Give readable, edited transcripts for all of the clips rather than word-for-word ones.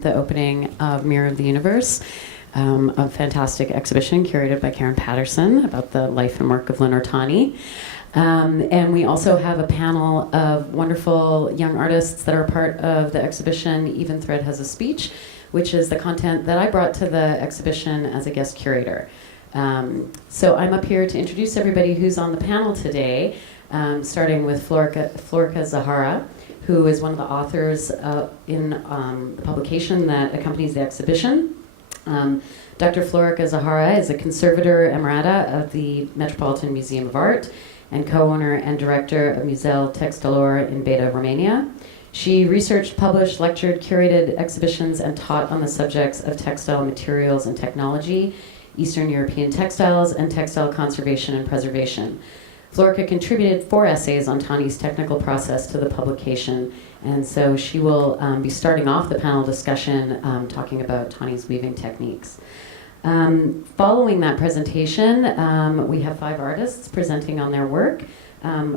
The opening of Mirror of the Universe, a fantastic exhibition curated by Karen Patterson about the life and work of Lenore Tawney. And we also have a panel of wonderful young artists that are part of the exhibition. Even Thread Has a Speech, which is the content that I brought to the exhibition as a guest curator. So I'm up here to introduce everybody who's on the panel today, starting with Florica Zahara, who is one of the authors in the publication that accompanies the exhibition. Dr. Florica Zahara is a conservator emerita of the Metropolitan Museum of Art and co-owner and director of Museu Textilor in Beta, Romania. She researched, published, lectured, curated exhibitions, and taught on the subjects of textile materials and technology, Eastern European textiles, and textile conservation and preservation. Florica contributed 4 essays on Tawney's technical process to the publication, and so she will be starting off the panel discussion talking about Tawney's weaving techniques. Following that presentation, we have 5 artists presenting on their work.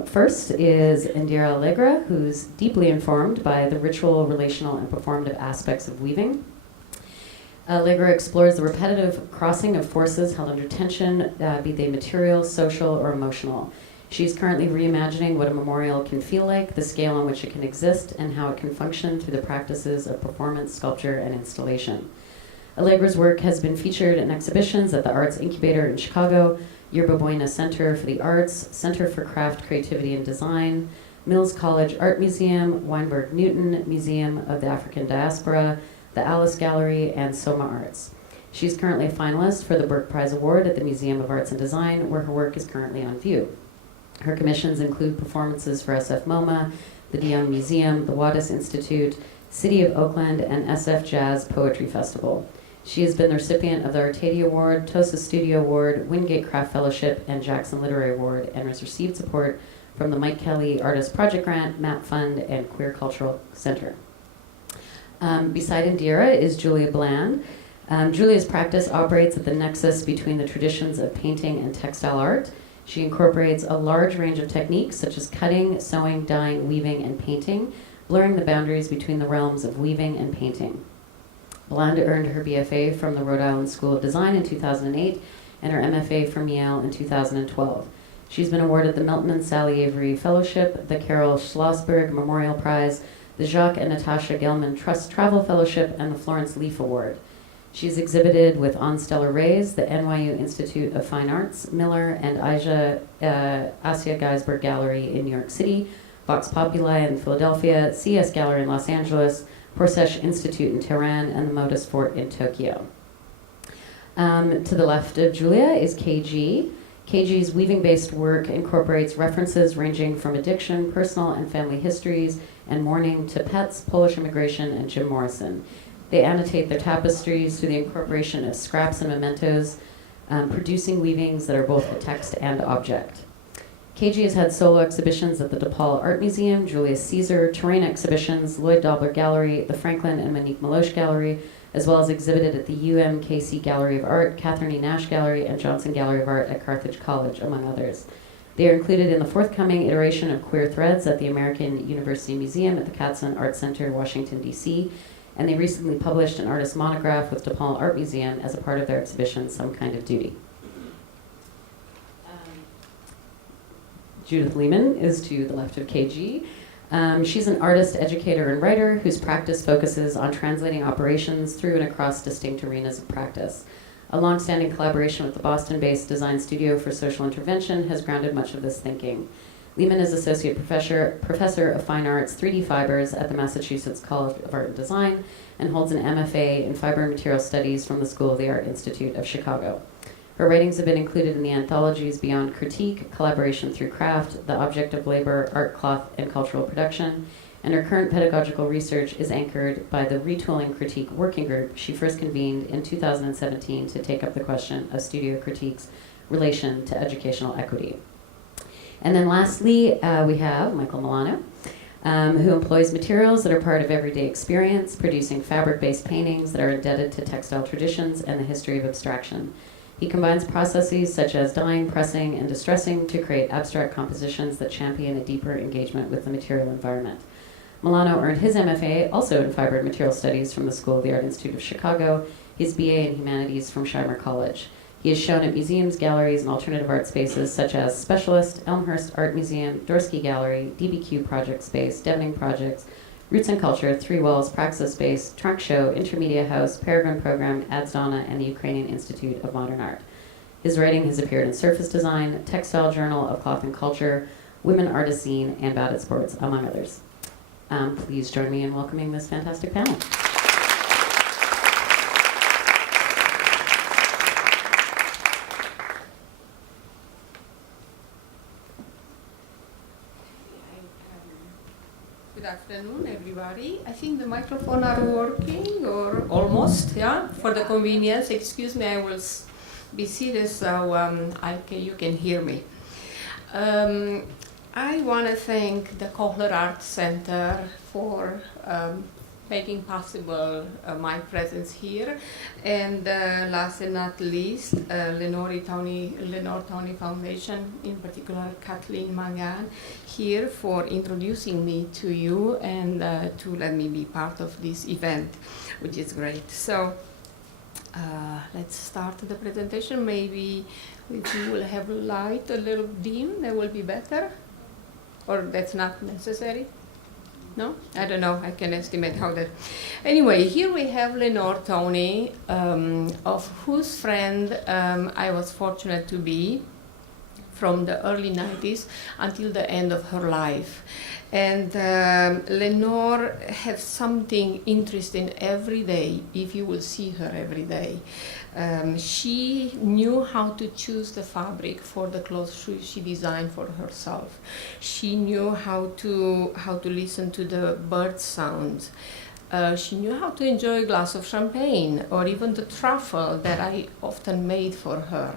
First is Indira Allegra, who's deeply informed by the ritual, relational, and performative aspects of weaving. Allegra explores the repetitive crossing of forces held under tension, be they material, social, or emotional. She's currently reimagining what a memorial can feel like, the scale on which it can exist, and how it can function through the practices of performance, sculpture, and installation. Allegra's work has been featured in exhibitions at the Arts Incubator in Chicago, Yerba Buena Center for the Arts, Center for Craft, Creativity, and Design, Mills College Art Museum, Weinberg Newton Museum of the African Diaspora, the Alice Gallery, and Soma Arts. She's currently a finalist for the Burke Prize Award at the Museum of Arts and Design, where her work is currently on view. Her commissions include performances for SF MoMA, the De Young Museum, the Wadis Institute, City of Oakland, and SF Jazz Poetry Festival. She has been the recipient of the Artadi Award, Tosa Studio Award, Wingate Craft Fellowship, and Jackson Literary Award, and has received support from the Mike Kelly Artist Project Grant, MAP Fund, and Queer Cultural Center. Beside Indira is Julia Bland. Julia's practice operates at the nexus between the traditions of painting and textile art. She incorporates a large range of techniques such as cutting, sewing, dyeing, weaving, and painting, blurring the boundaries between the realms of weaving and painting. Bland earned her BFA from the Rhode Island School of Design in 2008 and her MFA from Yale in 2012. She's been awarded the Milton and Sally Avery Fellowship, the Carol Schlossberg Memorial Prize, the Jacques and Natasha Gelman Trust Travel Fellowship, and the Florence Leaf Award. She's exhibited with On Stellar Rays, the NYU Institute of Fine Arts, Miller and Asia Geisberg Gallery in New York City, Vox Populi in Philadelphia, CS Gallery in Los Angeles, Horsesh Institute in Tehran, and the Modus Fort in Tokyo. To the left of Julia is KG. KG's weaving-based work incorporates references ranging from addiction, personal and family histories, and mourning to pets, Polish immigration, and Jim Morrison. They annotate their tapestries through the incorporation of scraps and mementos, producing weavings that are both a text and object. KG has had solo exhibitions at the DePaul Art Museum, Julius Caesar, terrain exhibitions, Lloyd Dobler Gallery, the Franklin and Monique Meloche Gallery, as well as exhibited at the UMKC Gallery of Art, Catherine E. Nash Gallery, and Johnson Gallery of Art at Carthage College, among others. They are included in the forthcoming iteration of Queer Threads at the American University Museum at the Katzen Art Center, Washington, D.C., and they recently published an artist monograph with DePaul Art Museum as a part of their exhibition, Some Kind of Duty. Judith Lehman is to the left of KG. She's an artist, educator, and writer whose practice focuses on translating operations through and across distinct arenas of practice. A long-standing collaboration with the Boston-based Design Studio for Social Intervention has grounded much of this thinking. Lehman is Associate Professor of Fine Arts 3D Fibers at the Massachusetts College of Art and Design and holds an MFA in Fiber and Material Studies from the School of the Art Institute of Chicago. Her writings have been included in the anthologies Beyond Critique, Collaboration Through Craft, The Object of Labor, Art, Cloth, and Cultural Production, and her current pedagogical research is anchored by the Retooling Critique Working Group she first convened in 2017 to take up the question of studio critique's relation to educational equity. And then lastly, we have Michael Milano, who employs materials that are part of everyday experience, producing fabric-based paintings that are indebted to textile traditions and the history of abstraction. He combines processes such as dyeing, pressing, and distressing to create abstract compositions that champion a deeper engagement with the material environment. Milano earned his MFA also in Fiber and Material Studies from the School of the Art Institute of Chicago, his BA in Humanities from Shimer College. He is shown at museums, galleries, and alternative art spaces such as Specialist, Elmhurst Art Museum, Dorsky Gallery, DBQ Project Space, Devening Projects, Roots and Culture, Three Walls, Praxis Space, Trunk Show, Intermedia House, Peregrine Program, Adsdana, and the Ukrainian Institute of Modern Art. His writing has appeared in Surface Design, Textile Journal of Cloth and Culture, Women Artisane, and Batted Sports, among others. Please join me in welcoming this fantastic panel. Good afternoon, everybody. I think the microphones are working, or almost, yeah? For the convenience, excuse me, I will be seated so you can hear me. I want to thank the Kohler Art Center for making possible my presence here, and last and not least, Lenore Tawney Foundation, in particular Kathleen Mangan, here for introducing me to you and to let me be part of this event, which is great. So let's start the presentation. Maybe if you will have light a little dim, that will be better, or that's not necessary. No? I don't know. I can estimate how that... Anyway, here we have Lenore Tawney, of whose friend I was fortunate to be from the early 90s until the end of her life. And Lenore has something interesting every day, if you will see her every day. She knew how to choose the fabric for the clothes she designed for herself. She knew how to listen to the bird sounds. She knew how to enjoy a glass of champagne or even the truffle that I often made for her.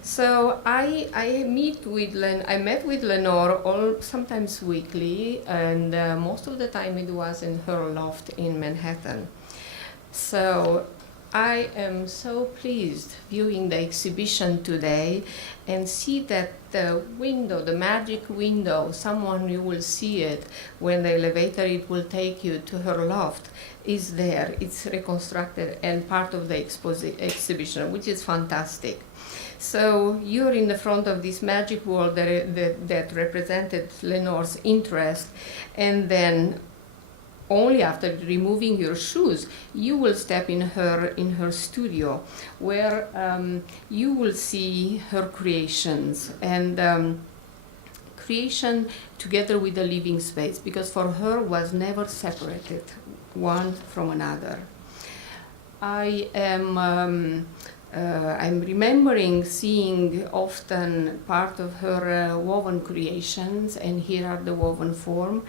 So I met with Lenore sometimes weekly, and most of the time it was in her loft in Manhattan. So I am so pleased viewing the exhibition today and see that the window, the magic window, you will see it when the elevator it will take you to her loft, is there. It's reconstructed and part of the exhibition, which is fantastic. So you're in the front of this magic world that represented Lenore's interest, and then only after removing your shoes, you will step in her studio, where you will see her creations and creation together with the living space, because for her was never separated one from another. I'm remembering seeing often part of her woven creations, and here are the woven form.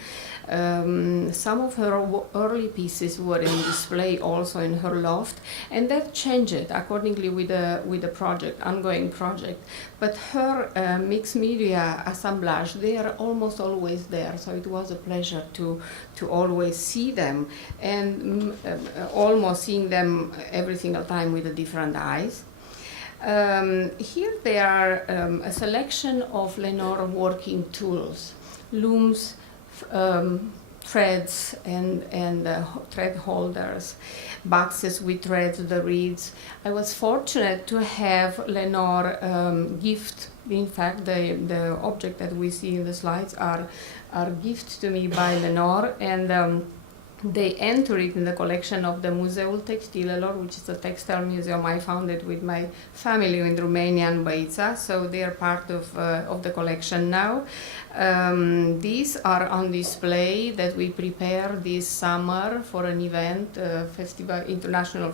Some of her early pieces were in display also in her loft, and that changed accordingly with the project, ongoing project. But her mixed media assemblage, they are almost always there, so it was a pleasure to always see them, and almost seeing them every single time with a different eyes. Here they are a selection of Lenore working tools, looms, threads and thread holders, boxes with threads, the reeds. I was fortunate to have Lenore gift. In fact, the object that we see in the slides are gifted to me by Lenore, and they enter it in the collection of the Muzeul Textilelor, which is a textile museum I founded with my family in Romania and Băița, so they are part of the collection now. These are on display that we prepare this summer for an event, international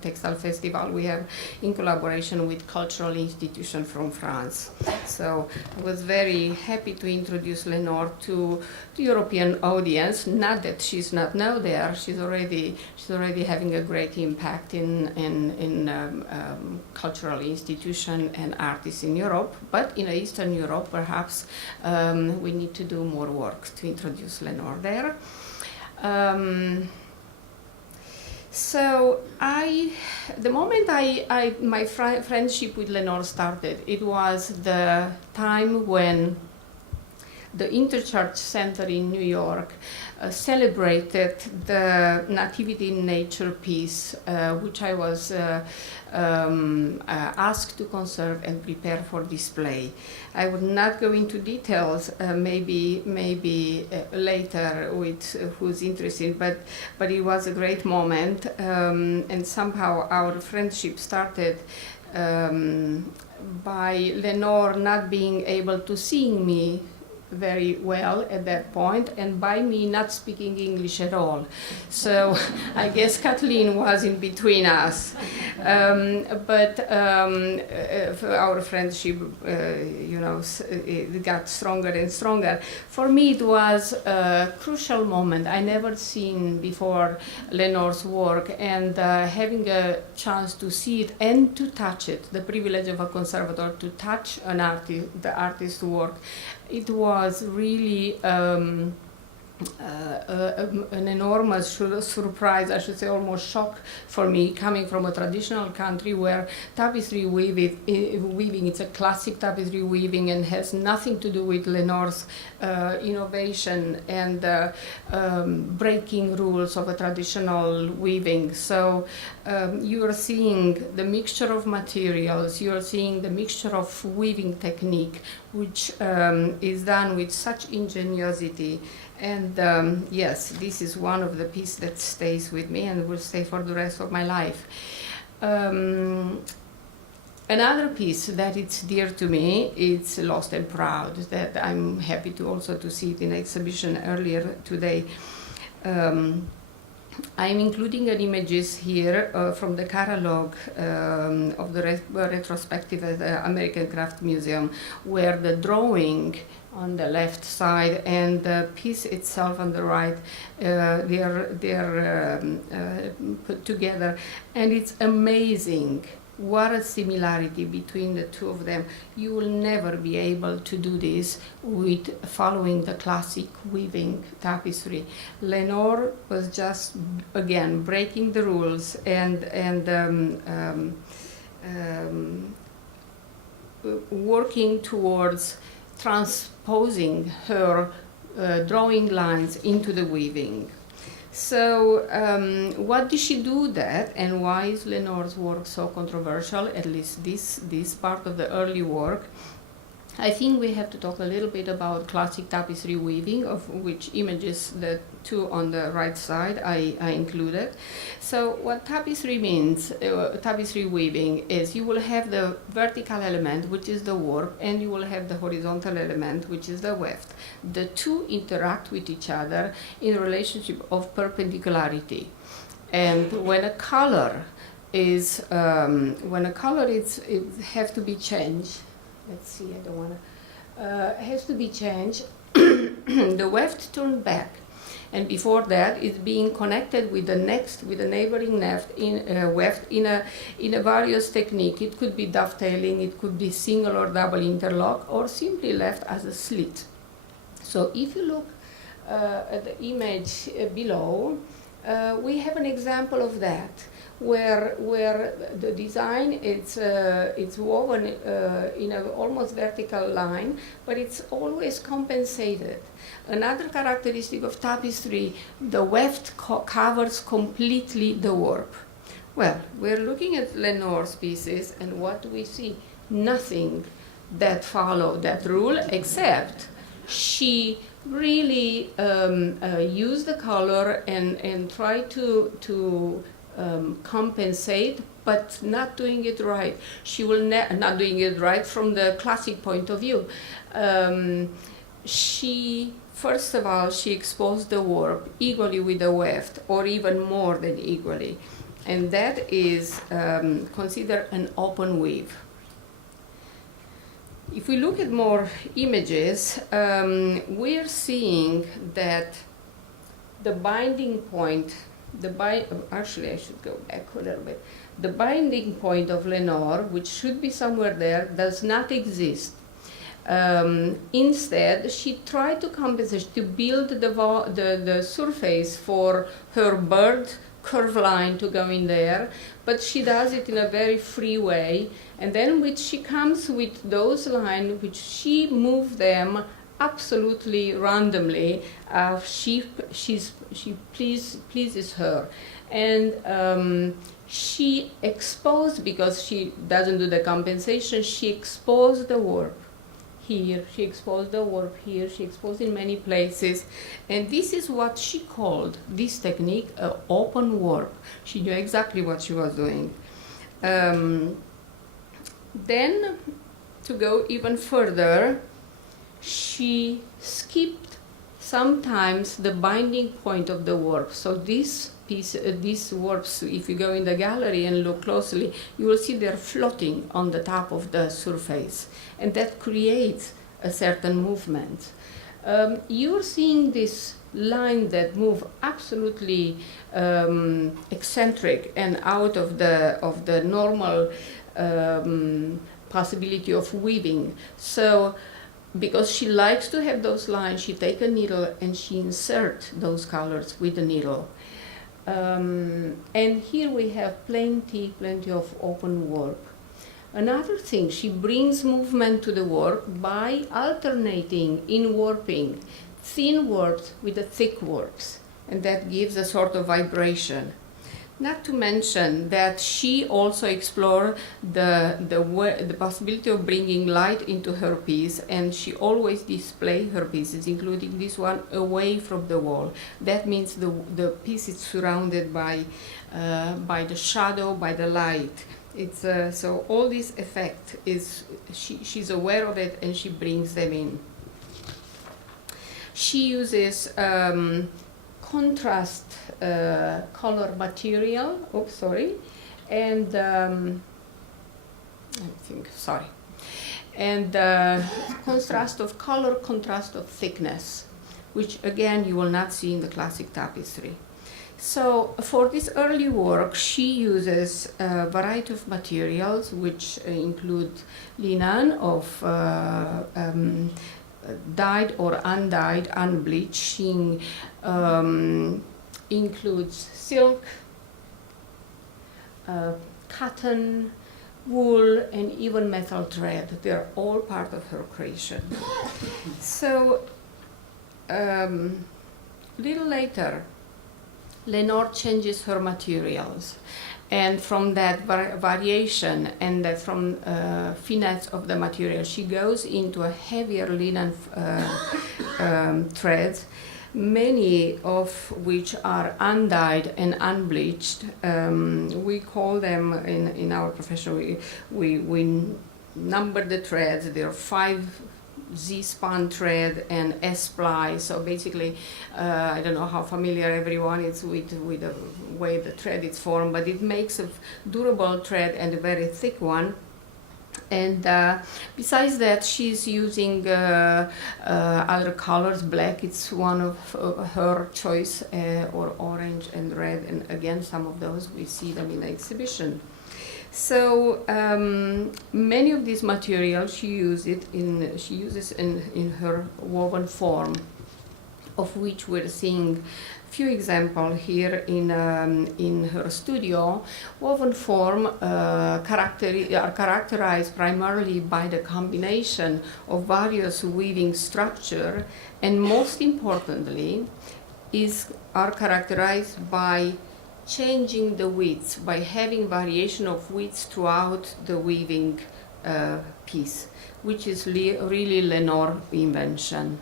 textile festival we have in collaboration with cultural institution from France. So I was very happy to introduce Lenore to the European audience. Not that she's not now there; she's already having a great impact in cultural institution and artists in Europe. But in Eastern Europe, perhaps. We need to do more work to introduce Lenore there. So the moment my friendship with Lenore started, it was the time when the Interchurch Center in New York celebrated the Nativity in Nature piece, which I was asked to conserve and prepare for display. I would not go into details, maybe later with who's interested, but it was a great moment, and somehow our friendship started by Lenore not being able to see me very well at that point, and by me not speaking English at all. So I guess Kathleen was in between us. But our friendship, it got stronger and stronger. For me, it was a crucial moment. I never seen before Lenore's work, and having a chance to see it and to touch it, the privilege of a conservator to touch the artist's work, it was really an enormous surprise, I should say almost shock for me, coming from a traditional country where tapestry weaving, it's a classic tapestry weaving and has nothing to do with Lenore's innovation and breaking rules of a traditional weaving. So you are seeing the mixture of materials, you are seeing the mixture of weaving technique, which is done with such ingenuity. And yes, this is one of the pieces that stays with me and will stay for the rest of my life. Another piece that it's dear to me, it's Lost and Proud, that I'm happy to also to see it in exhibition earlier today. I'm including an images here from the catalog of the retrospective at the American Craft Museum, where the drawing on the left side and the piece itself on the right, they're put together, and it's amazing what a similarity between the two of them. You will never be able to do this with following the classic weaving tapestry. Lenore was just, again, breaking the rules and working towards transposing her drawing lines into the weaving. So what did she do that, and why is Lenore's work so controversial, at least this part of the early work? I think we have to talk a little bit about classic tapestry weaving, of which images, the two on the right side, I included. So what tapestry means, tapestry weaving, is you will have the vertical element, which is the warp, and you will have the horizontal element, which is the weft. The two interact with each other in a relationship of perpendicularity. And when a color is, it has to be changed. Let's see, I don't want to, has to be changed. The weft turned back, and before that it's being connected with the neighboring weft in a various technique. It could be dovetailing, it could be single or double interlock, or simply left as a slit. So if you look at the image below, we have an example of that, where the design it's woven in an almost vertical line, but it's always compensated. Another characteristic of tapestry, the weft covers completely the warp. Well, we're looking at Lenore's pieces, and what do we see? Nothing that follow that rule, except she really used the color and tried to compensate, but not doing it right. She will not doing it right from the classic point of view. First of all, she exposed the warp equally with the weft, or even more than equally, and that is considered an open weave. If we look at more images, we're seeing that the binding point, actually I should go back a little bit. The binding point of Lenore, which should be somewhere there, does not exist. Instead, she tried to compensate, to build the surface for her bird curve line to go in there, but she does it in a very free way, and then she comes with those lines, which she moved them absolutely randomly. She pleases her, and she exposed, because she doesn't do the compensation, she exposed the warp here, she exposed the warp here, she exposed in many places, and this is what she called this technique open warp. She knew exactly what she was doing. Then, to go even further, she skipped sometimes the binding point of the warp. So this piece, these warps, if you go in the gallery and look closely, you will see they're floating on the top of the surface, and that creates a certain movement. You're seeing this line that move absolutely eccentric and out of the normal possibility of weaving. So because she likes to have those lines, she take a needle and she insert those colors with the needle. And here we have plenty of open warp. Another thing, she brings movement to the warp by alternating in warping thin warps with the thick warps, and that gives a sort of vibration. Not to mention that she also explored the possibility of bringing light into her piece, and she always displays her pieces, including this one, away from the wall. That means the piece is surrounded by the shadow, by the light. It's so all this effect is she's aware of it, and she brings them in. She uses contrast color material. Oops, sorry, and contrast of color, contrast of thickness, which again you will not see in the classic tapestry. So for this early work, she uses a variety of materials, which include linen of dyed or undyed, unbleached. She includes silk, cotton, wool, and even metal thread. They're all part of her creation. So little later, Lenore changes her materials, and from that variation and that from finesse of the material, she goes into a heavier linen threads, many of which are undyed and unbleached. We call them in our profession, we number the threads. There are 5 Z-span thread and S-ply. So basically, I don't know how familiar everyone is with the way the thread is formed, but it makes a durable thread and a very thick one. And besides that, she's using other colors. Black, it's one of her choice, or orange and red. And again, some of those, we see them in the exhibition. So many of these materials she uses in her woven form, of which we're seeing a few examples here in her studio. Woven form are characterized primarily by the combination of various weaving structure, and most importantly, are characterized by changing the widths, by having variation of widths throughout the weaving piece, which is really Lenore invention.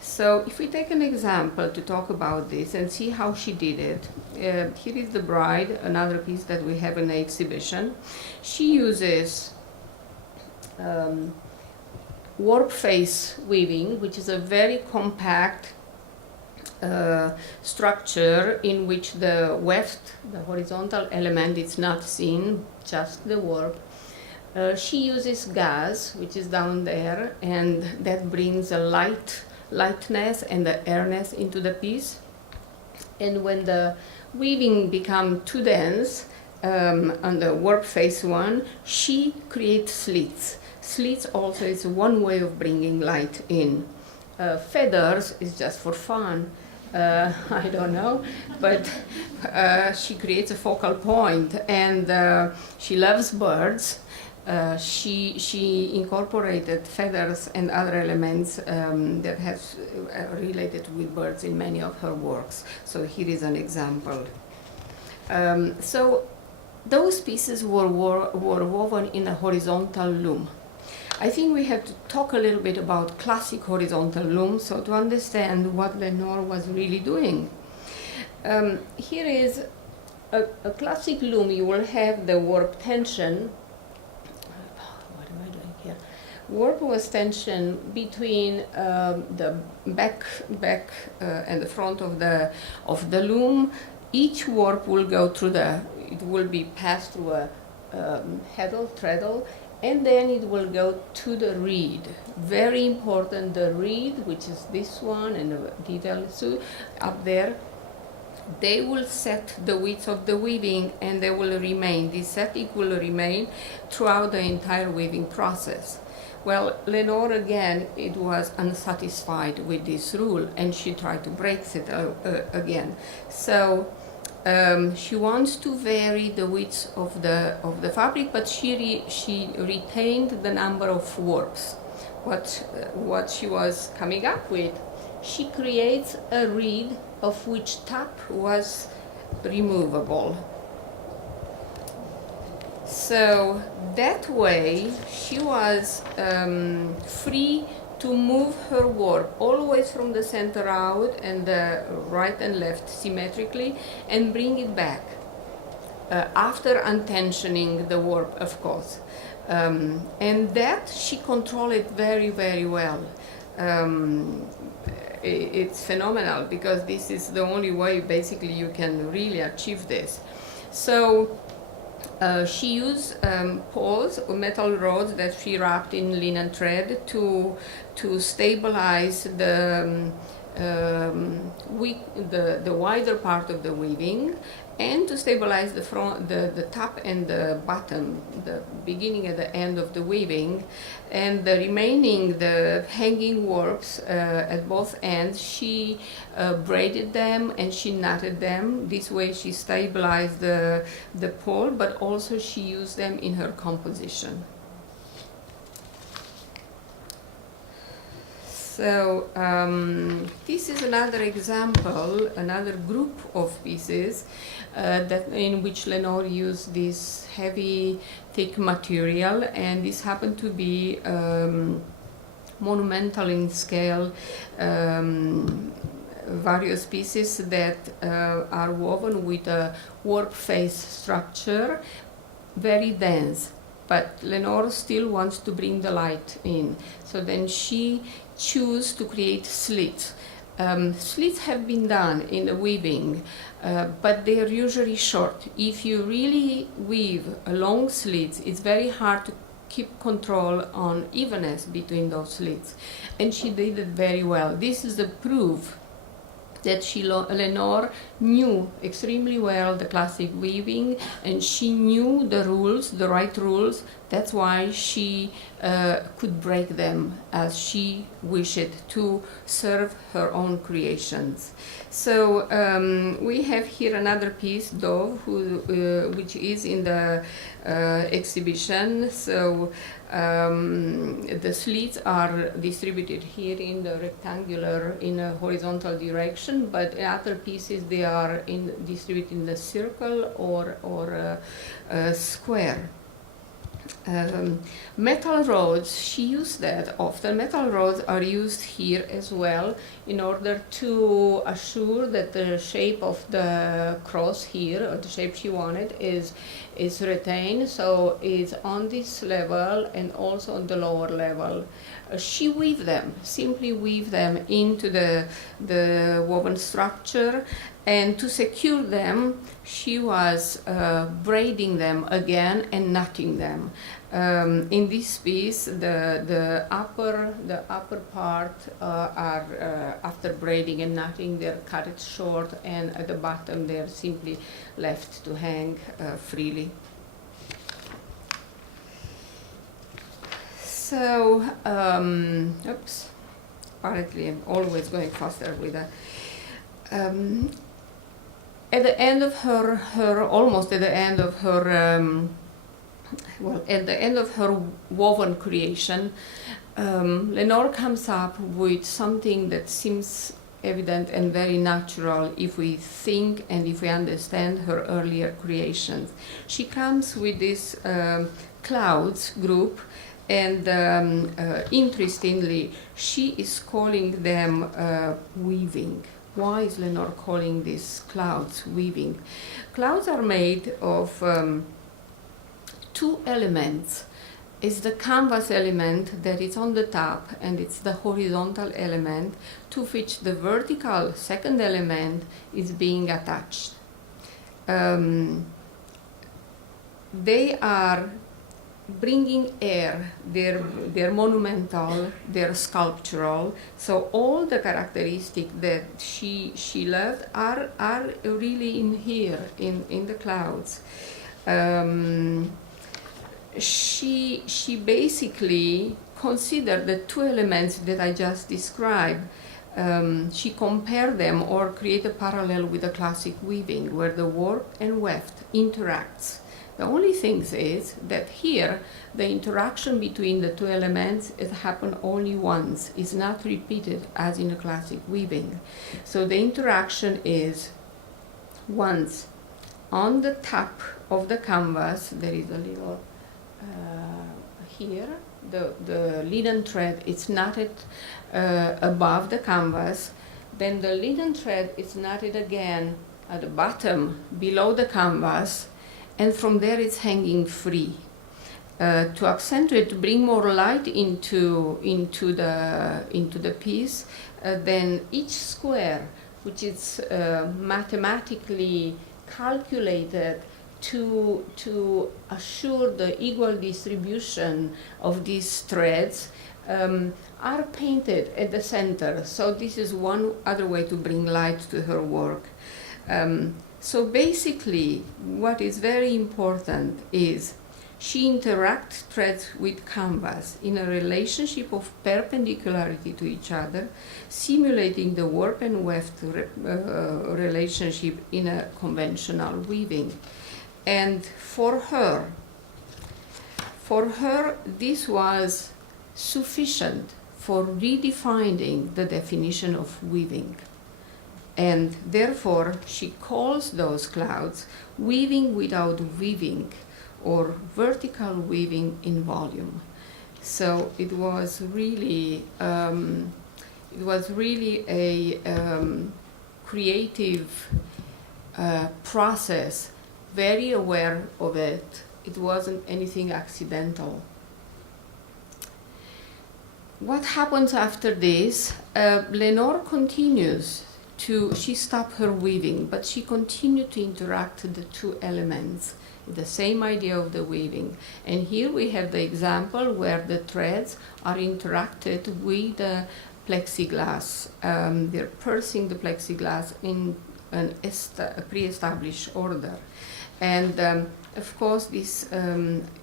So if we take an example to talk about this and see how she did it, here is the bride, another piece that we have in the exhibition. She uses warp face weaving, which is a very compact structure in which the weft, the horizontal element, is not seen, just the warp. She uses gauze, which is down there, and that brings a lightness and the airness into the piece. And when the weaving becomes too dense on the warp face one, she creates slits. Slits also is one way of bringing light in. Feathers is just for fun. I don't know, but she creates a focal point, and she loves birds. She incorporated feathers and other elements that have related with birds in many of her works. So here is an example. So those pieces were woven in a horizontal loom. I think we have to talk a little bit about classic horizontal loom, so to understand what Lenore was really doing. Here is a classic loom. You will have the warp tension. What am I doing here? Warp was tension between the back and the front of the loom. Each warp will go through it will be passed through a treadle, and then it will go to the reed. Very important, the reed, which is this one, and the details up there. They will set the width of the weaving, and they will remain. This setting will remain throughout the entire weaving process. Well, Lenore, again, it was unsatisfied with this rule, and she tried to break it again. So she wants to vary the width of the fabric, but she retained the number of warps. What she was coming up with, she creates a reed of which top was removable. So that way she was free to move her warp always from the center out and the right and left symmetrically and bring it back after untensioning the warp, of course. And that she controlled it very, very well. It's phenomenal because this is the only way basically you can really achieve this. So she used poles or metal rods that she wrapped in linen thread to stabilize the wider part of the weaving, and to stabilize the front, the top and the bottom, the beginning and the end of the weaving, and the remaining, the hanging warps at both ends, she braided them and she knotted them. This way she stabilized the pole, but also she used them in her composition. So this is another example, another group of pieces in which Lenore used this heavy, thick material, and this happened to be monumental in scale, various pieces that are woven with a warp face structure, very dense. But Lenore still wants to bring the light in. So then she chose to create slits. Slits have been done in the weaving, but they are usually short. If you really weave long slits, it's very hard to keep control on evenness between those slits. And she did it very well. This is the proof that Lenore knew extremely well the classic weaving, and she knew the rules, the right rules. That's why she could break them as she wished to serve her own creations. So we have here another piece, Dove, which is in the exhibition. So the slits are distributed here in the rectangular, in a horizontal direction, but other pieces they are distributed in the circle or square. Metal rods, she used that often. Metal rods are used here as well in order to assure that the shape of the cross here, or the shape she wanted, is retained. So it's on this level and also on the lower level. She weaved them, simply weave them into the woven structure, and to secure them, she was braiding them again and knotting them. In this piece, the upper part are after braiding and knotting, they're cut it short, and at the bottom they're simply left to hang freely. So, oops, apparently I'm always going faster with that. At the end of her almost at the end of her well, at the end of her woven creation, Lenore comes up with something that seems evident and very natural if we think and if we understand her earlier creations. She comes with this clouds group, and interestingly, she is calling them weaving. Why is Lenore calling these clouds weaving? Clouds are made of two elements. It's the canvas element that is on the top, and it's the horizontal element to which the vertical second element is being attached. They are bringing air, they're monumental, they're sculptural, so all the characteristics that she loved are really in here, in the clouds. She basically considered the two elements that I just described. She compared them or create a parallel with the classic weaving, where the warp and weft interacts. The only thing is that here the interaction between the two elements has happened only once. It's not repeated as in a classic weaving. So the interaction is once on the top of the canvas. There is a little here, the linen thread is knotted above the canvas. Then the linen thread is knotted again at the bottom below the canvas, and from there it's hanging free. To accentuate, to bring more light into the piece, then each square, which is mathematically calculated to assure the equal distribution of these threads, are painted at the center. So this is one other way to bring light to her work. So basically, what is very important is she interacts threads with canvas in a relationship of perpendicularity to each other, simulating the warp and weft relationship in a conventional weaving. And for her, this was sufficient for redefining the definition of weaving. And therefore, she calls those clouds weaving without weaving, or vertical weaving in volume. So it was really a creative process, very aware of it. It wasn't anything accidental. What happens after this? Lenore continues she stopped her weaving, but she continued to interact the two elements, the same idea of the weaving. And here we have the example where the threads are interacted with the plexiglass. They're pursing the plexiglass in a pre-established order. And of course, this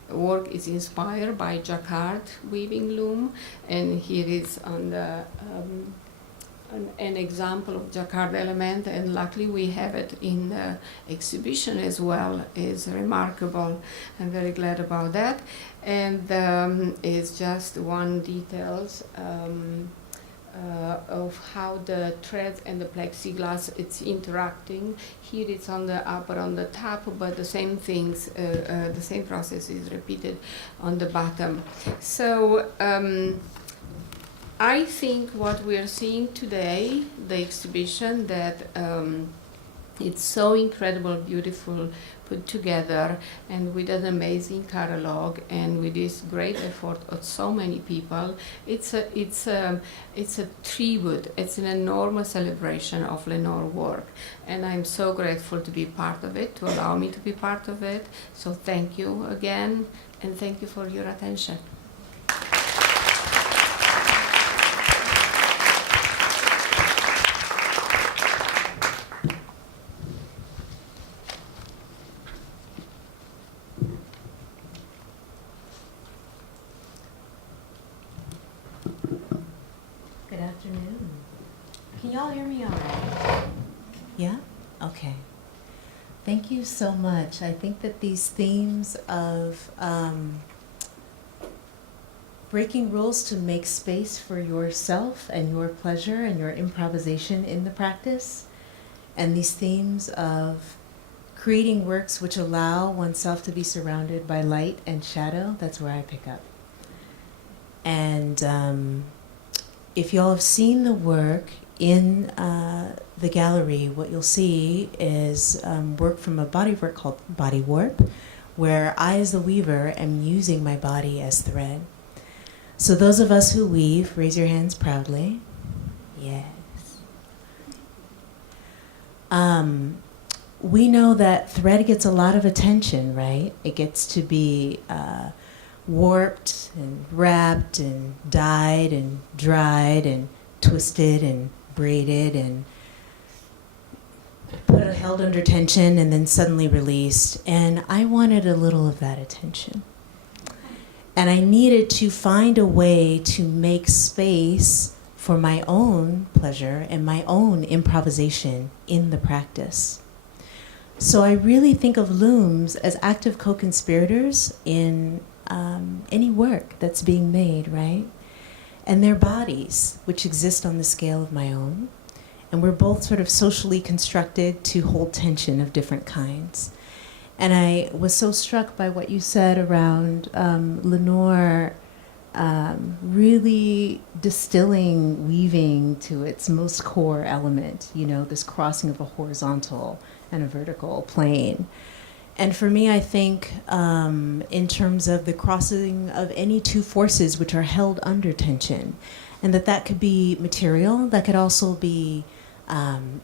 work is inspired by jacquard weaving loom, and here is on the an example of jacquard element, and luckily we have it in the exhibition as well. Is remarkable. I'm very glad about that. And it's just one details of how the threads and the plexiglass it's interacting. Here it's on the upper, on the top, but the same things, the same process is repeated on the bottom. So I think what we are seeing today, the exhibition, that it's so incredible, beautiful, put together, and with an amazing catalog, and with this great effort of so many people. It's a tribute. It's an enormous celebration of Lenore work, and I'm so grateful to be part of it, to allow me to be part of it. So thank you again, and thank you for your attention. Good afternoon. Can y'all hear me all right? Yeah? Okay. Thank you so much. I think that these themes of breaking rules to make space for yourself and your pleasure and your improvisation in the practice, and these themes of creating works which allow oneself to be surrounded by light and shadow, that's where I pick up. And if y'all have seen the work in the gallery, what you'll see is work from a bodywork called Body Warp, where I, as the weaver, am using my body as thread. So those of us who weave, raise your hands proudly. Yes. We know that thread gets a lot of attention, right? It gets to be warped and wrapped and dyed and dried and twisted and braided and held under tension and then suddenly released. And I wanted a little of that attention. And I needed to find a way to make space for my own pleasure and my own improvisation in the practice. So I really think of looms as active co-conspirators in any work that's being made, right? And their bodies, which exist on the scale of my own. And we're both sort of socially constructed to hold tension of different kinds. And I was so struck by what you said around Lenore really distilling weaving to its most core element, you know, this crossing of a horizontal and a vertical plane. And for me, I think in terms of the crossing of any two forces which are held under tension, and that could be material, that could also be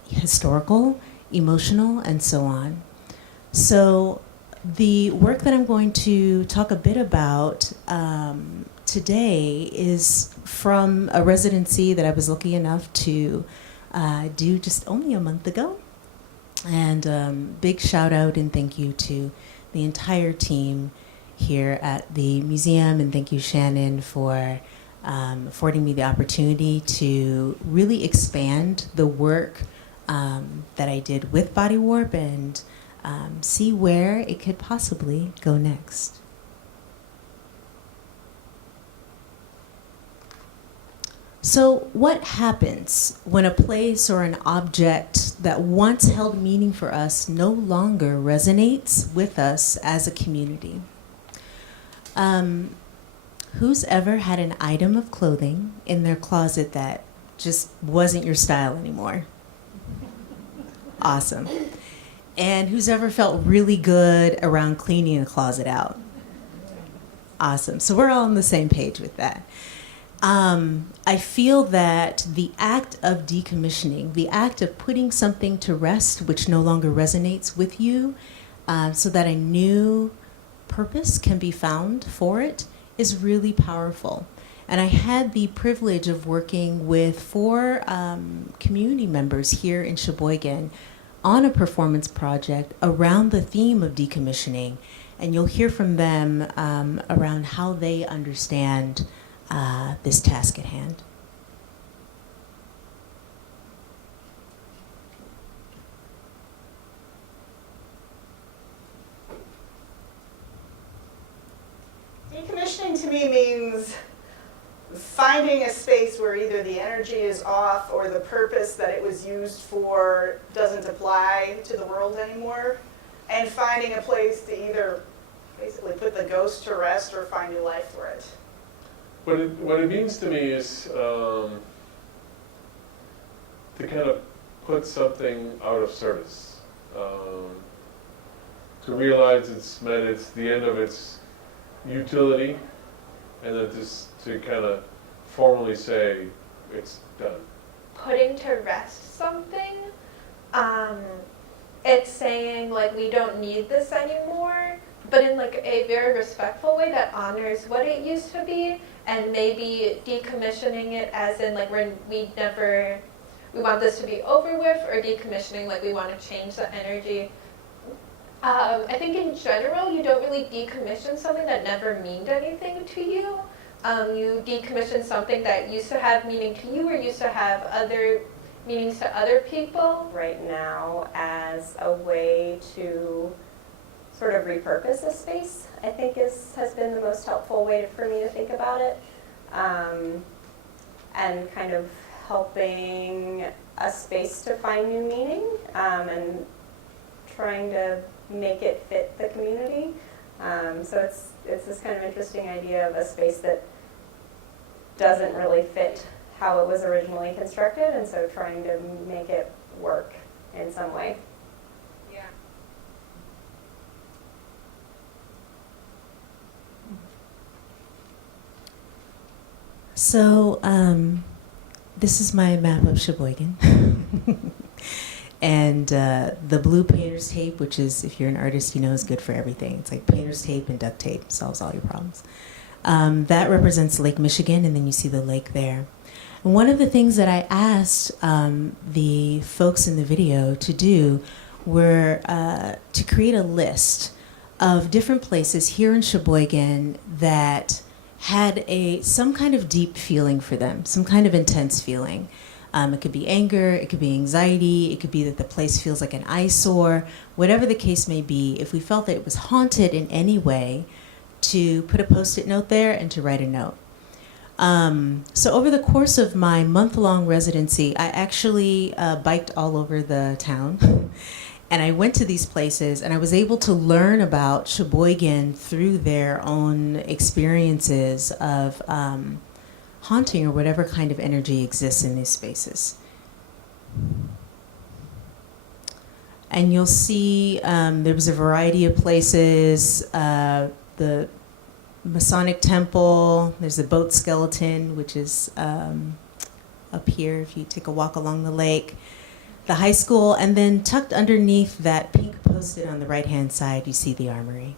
historical, emotional, and so on. So the work that I'm going to talk a bit about today is from a residency that I was lucky enough to do just only a month ago. And big shout out and thank you to the entire team here at the museum, and thank you, Shannon, for affording me the opportunity to really expand the work that I did with Body Warp and see where it could possibly go next. So what happens when a place or an object that once held meaning for us no longer resonates with us as a community? Who's ever had an item of clothing in their closet that just wasn't your style anymore? Awesome. And who's ever felt really good around cleaning a closet out? Awesome. So we're all on the same page with that. I feel that the act of decommissioning, the act of putting something to rest which no longer resonates with you, so that a new purpose can be found for it, is really powerful. And I had the privilege of working with 4 community members here in Sheboygan on a performance project around the theme of decommissioning. And you'll hear from them around how they understand this task at hand. Decommissioning to me means finding a space where either the energy is off or the purpose that it was used for doesn't apply to the world anymore, and finding a place to either basically put the ghost to rest or find new life for it. What it means to me is to kind of put something out of service, to realize it's the end of its utility, and then just to kind of formally say it's done. Putting to rest something, it's saying like we don't need this anymore, but in like a very respectful way that honors what it used to be, and maybe decommissioning it as in like we want this to be over with, or decommissioning like we want to change the energy. I think in general you don't really decommission something that never meant anything to you. You decommission something that used to have meaning to you or used to have other meanings to other people? right now as a way to sort of repurpose a space, I think has been the most helpful way for me to think about it. And kind of helping a space to find new meaning, and trying to make it fit the community. So it's this kind of interesting idea of a space that doesn't really fit how it was originally constructed, and so trying to make it work in some way. Yeah. So this is my map of Sheboygan. And the blue painter's tape, which is, if you're an artist, you know is good for everything. It's like painter's tape and duct tape, solves all your problems. That represents Lake Michigan, and then you see the lake there. And one of the things that I asked the folks in the video to do were to create a list of different places here in Sheboygan that had some kind of deep feeling for them, some kind of intense feeling. It could be anger, it could be anxiety, it could be that the place feels like an eyesore. Whatever the case may be, if we felt that it was haunted in any way, to put a Post-it note there and to write a note. So over the course of my month-long residency, I actually biked all over the town. And I went to these places, and I was able to learn about Sheboygan through their own experiences of haunting or whatever kind of energy exists in these spaces. And you'll see there was a variety of places, the Masonic Temple, there's a boat skeleton, which is up here if you take a walk along the lake, the high school, and then tucked underneath that pink Post-it on the right-hand side, you see the armory.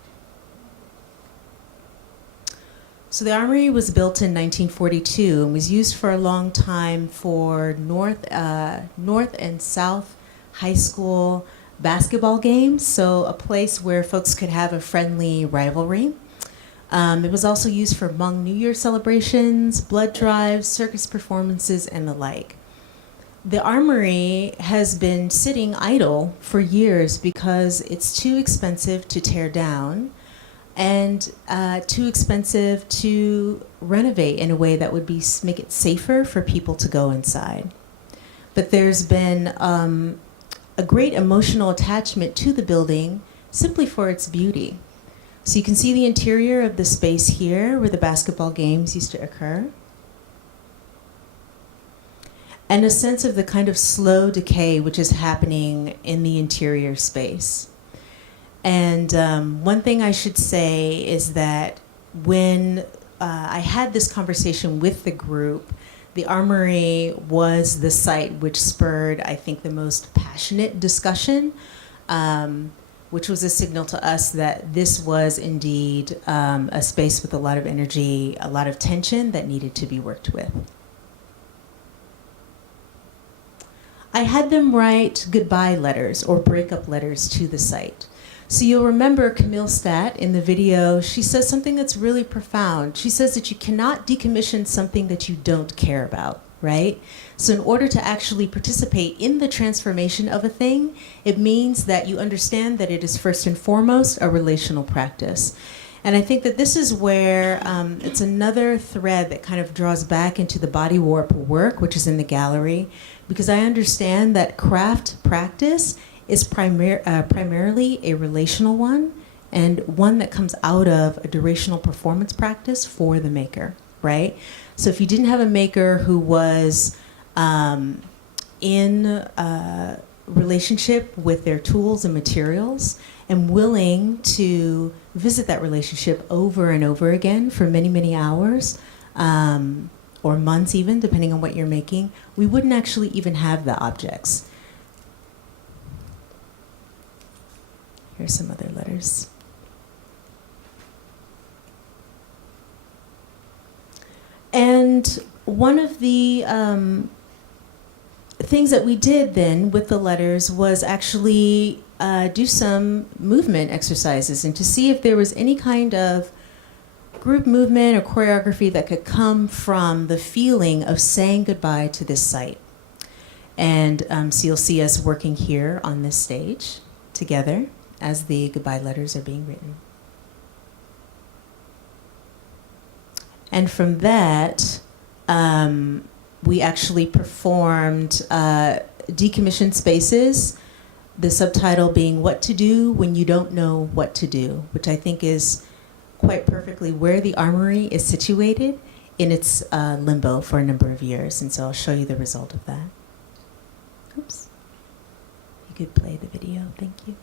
So the armory was built in 1942 and was used for a long time for North and South high school basketball games, so a place where folks could have a friendly rivalry. It was also used for Hmong New Year celebrations, blood drives, circus performances, and the like. The armory has been sitting idle for years because it's too expensive to tear down and too expensive to renovate in a way that would make it safer for people to go inside. But there's been a great emotional attachment to the building simply for its beauty. So you can see the interior of the space here where the basketball games used to occur. And a sense of the kind of slow decay which is happening in the interior space. And one thing I should say is that when I had this conversation with the group, the armory was the site which spurred, I think, the most passionate discussion, which was a signal to us that this was indeed a space with a lot of energy, a lot of tension that needed to be worked with. I had them write goodbye letters or breakup letters to the site. So you'll remember Camille Stat in the video, she says something that's really profound. She says that you cannot decommission something that you don't care about, right? So in order to actually participate in the transformation of a thing, it means that you understand that it is first and foremost a relational practice. And I think that this is where it's another thread that kind of draws back into the body warp work, which is in the gallery, because I understand that craft practice is primarily a relational one, and one that comes out of a durational performance practice for the maker, right? So if you didn't have a maker who was in a relationship with their tools and materials and willing to visit that relationship over and over again for many, many hours, or months even, depending on what you're making, we wouldn't actually even have the objects. Here's some other letters. And one of the things that we did then with the letters was actually do some movement exercises and to see if there was any kind of group movement or choreography that could come from the feeling of saying goodbye to this site. And so you'll see us working here on this stage together as the goodbye letters are being written. And from that, we actually performed Decommissioned Spaces, the subtitle being What to Do When You Don't Know What to Do, which I think is quite perfectly where the Armory is situated in its limbo for a number of years. And so I'll show you the result of that. Oops. You could play the video. Thank you.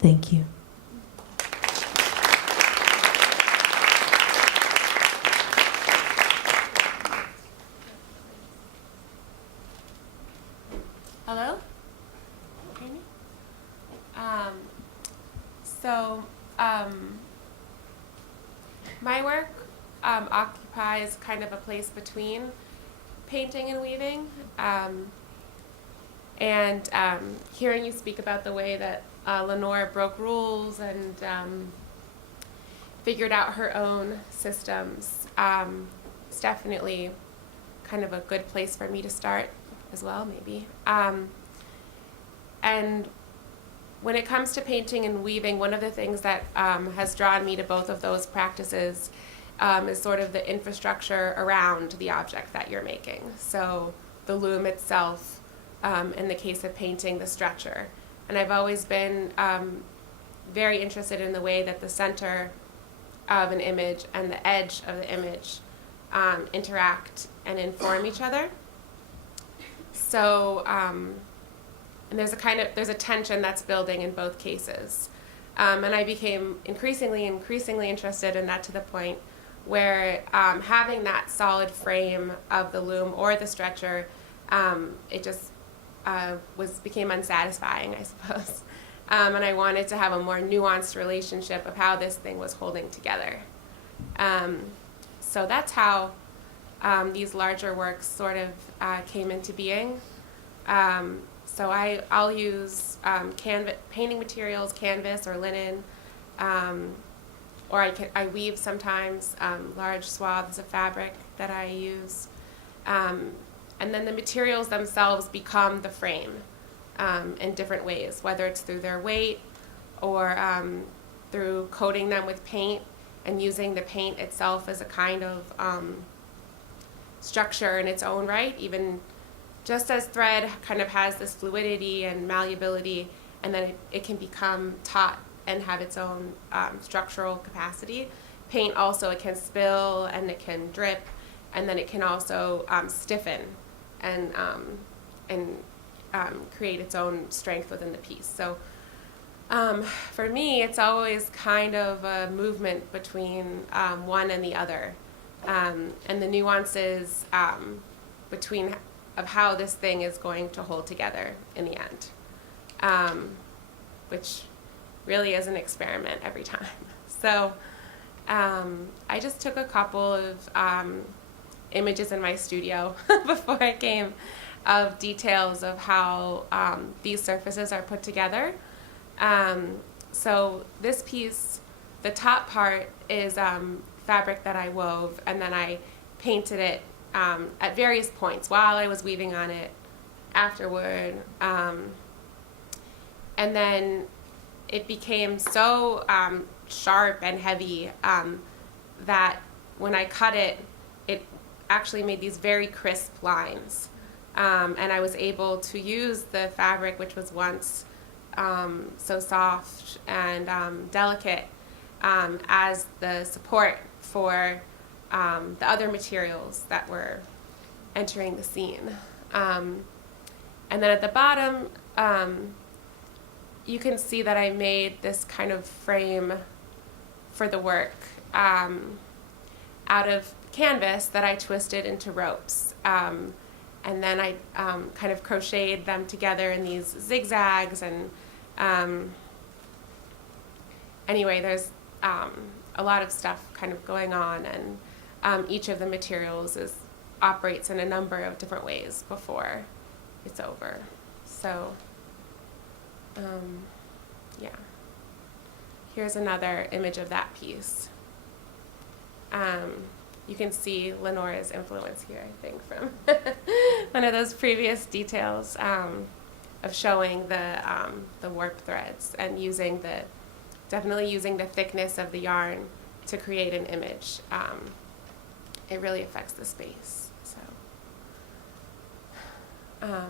Thank you. Hello? Hear me? My work occupies kind of a place between painting and weaving. Hearing you speak about the way that Lenore broke rules and figured out her own systems, it's definitely kind of a good place for me to start as well, maybe. And when it comes to painting and weaving, one of the things that has drawn me to both of those practices is sort of the infrastructure around the object that you're making. So the loom itself, in the case of painting, the stretcher. And I've always been very interested in the way that the center of an image and the edge of the image interact and inform each other. So and there's a tension that's building in both cases. And I became increasingly interested in that, to the point where having that solid frame of the loom or the stretcher, it just became unsatisfying, I suppose. And I wanted to have a more nuanced relationship of how this thing was holding together. So that's how these larger works sort of came into being. So I'll use painting materials, canvas or linen, or I weave sometimes large swaths of fabric that I use. And then the materials themselves become the frame in different ways, whether it's through their weight or through coating them with paint and using the paint itself as a kind of structure in its own right, even just as thread kind of has this fluidity and malleability, and then it can become taut and have its own structural capacity. Paint also, it can spill and it can drip, and then it can also stiffen and create its own strength within the piece. So for me, it's always kind of a movement between one and the other, and the nuances between of how this thing is going to hold together in the end, which really is an experiment every time. So I just took a couple of images in my studio before I came, of details of how these surfaces are put together. So this piece, the top part is fabric that I wove, and then I painted it at various points while I was weaving on it, afterward. And then it became so sharp and heavy that when I cut it, it actually made these very crisp lines. And I was able to use the fabric, which was once so soft and delicate, as the support for the other materials that were entering the scene. And then at the bottom, you can see that I made this kind of frame for the work out of canvas that I twisted into ropes. And then I kind of crocheted them together in these zigzags. And anyway, there's a lot of stuff kind of going on, and each of the materials operates in a number of different ways before it's over. So yeah, here's another image of that piece. You can see Lenore's influence here, I think, from one of those previous details of showing the warp threads and definitely using the thickness of the yarn to create an image. It really affects the space. So, yeah.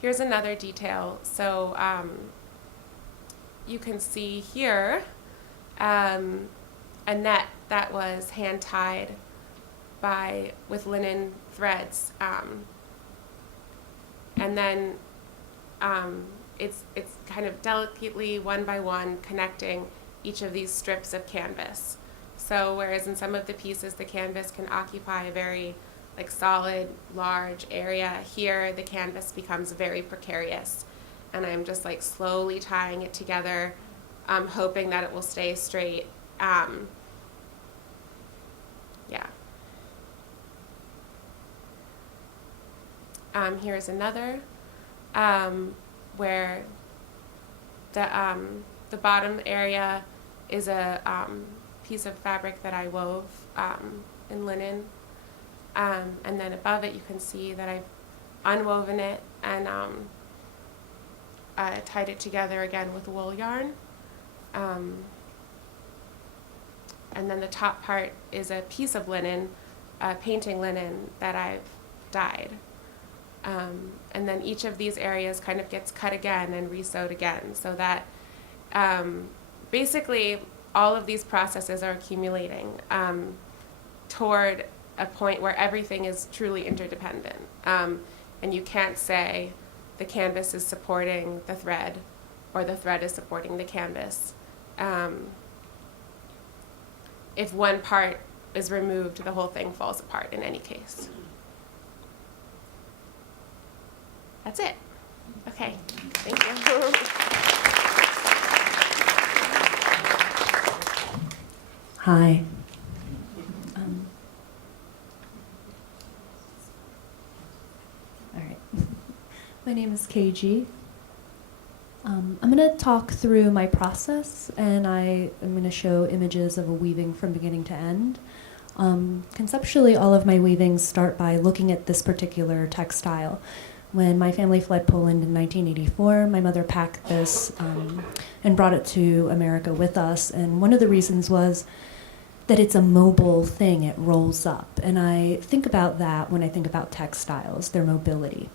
Here's another detail. So you can see here a net that was hand tied with linen threads, and then it's kind of delicately one by one connecting each of these strips of canvas. So whereas in some of the pieces the canvas can occupy a very solid large area, here the canvas becomes very precarious, and I'm just slowly tying it together, hoping that it will stay straight. Yeah. Here's another where the bottom area is a piece of fabric that I wove in linen, and then above it you can see that I've unwoven it and tied it together again with wool yarn. And then the top part is a piece of linen, painting linen that I've dyed. And then each of these areas kind of gets cut again and re-sewed again, so that basically all of these processes are accumulating toward a point where everything is truly interdependent. And you can't say the canvas is supporting the thread or the thread is supporting the canvas. If one part is removed, the whole thing falls apart in any case. That's it. Okay, thank you. Hi. All right. My name is KG. I'm going to talk through my process, and I am going to show images of a weaving from beginning to end. Conceptually, all of my weavings start by looking at this particular textile. When my family fled Poland in 1984, my mother packed this and brought it to America with us. And one of the reasons was that it's a mobile thing, it rolls up. And I think about that when I think about textiles, their mobility.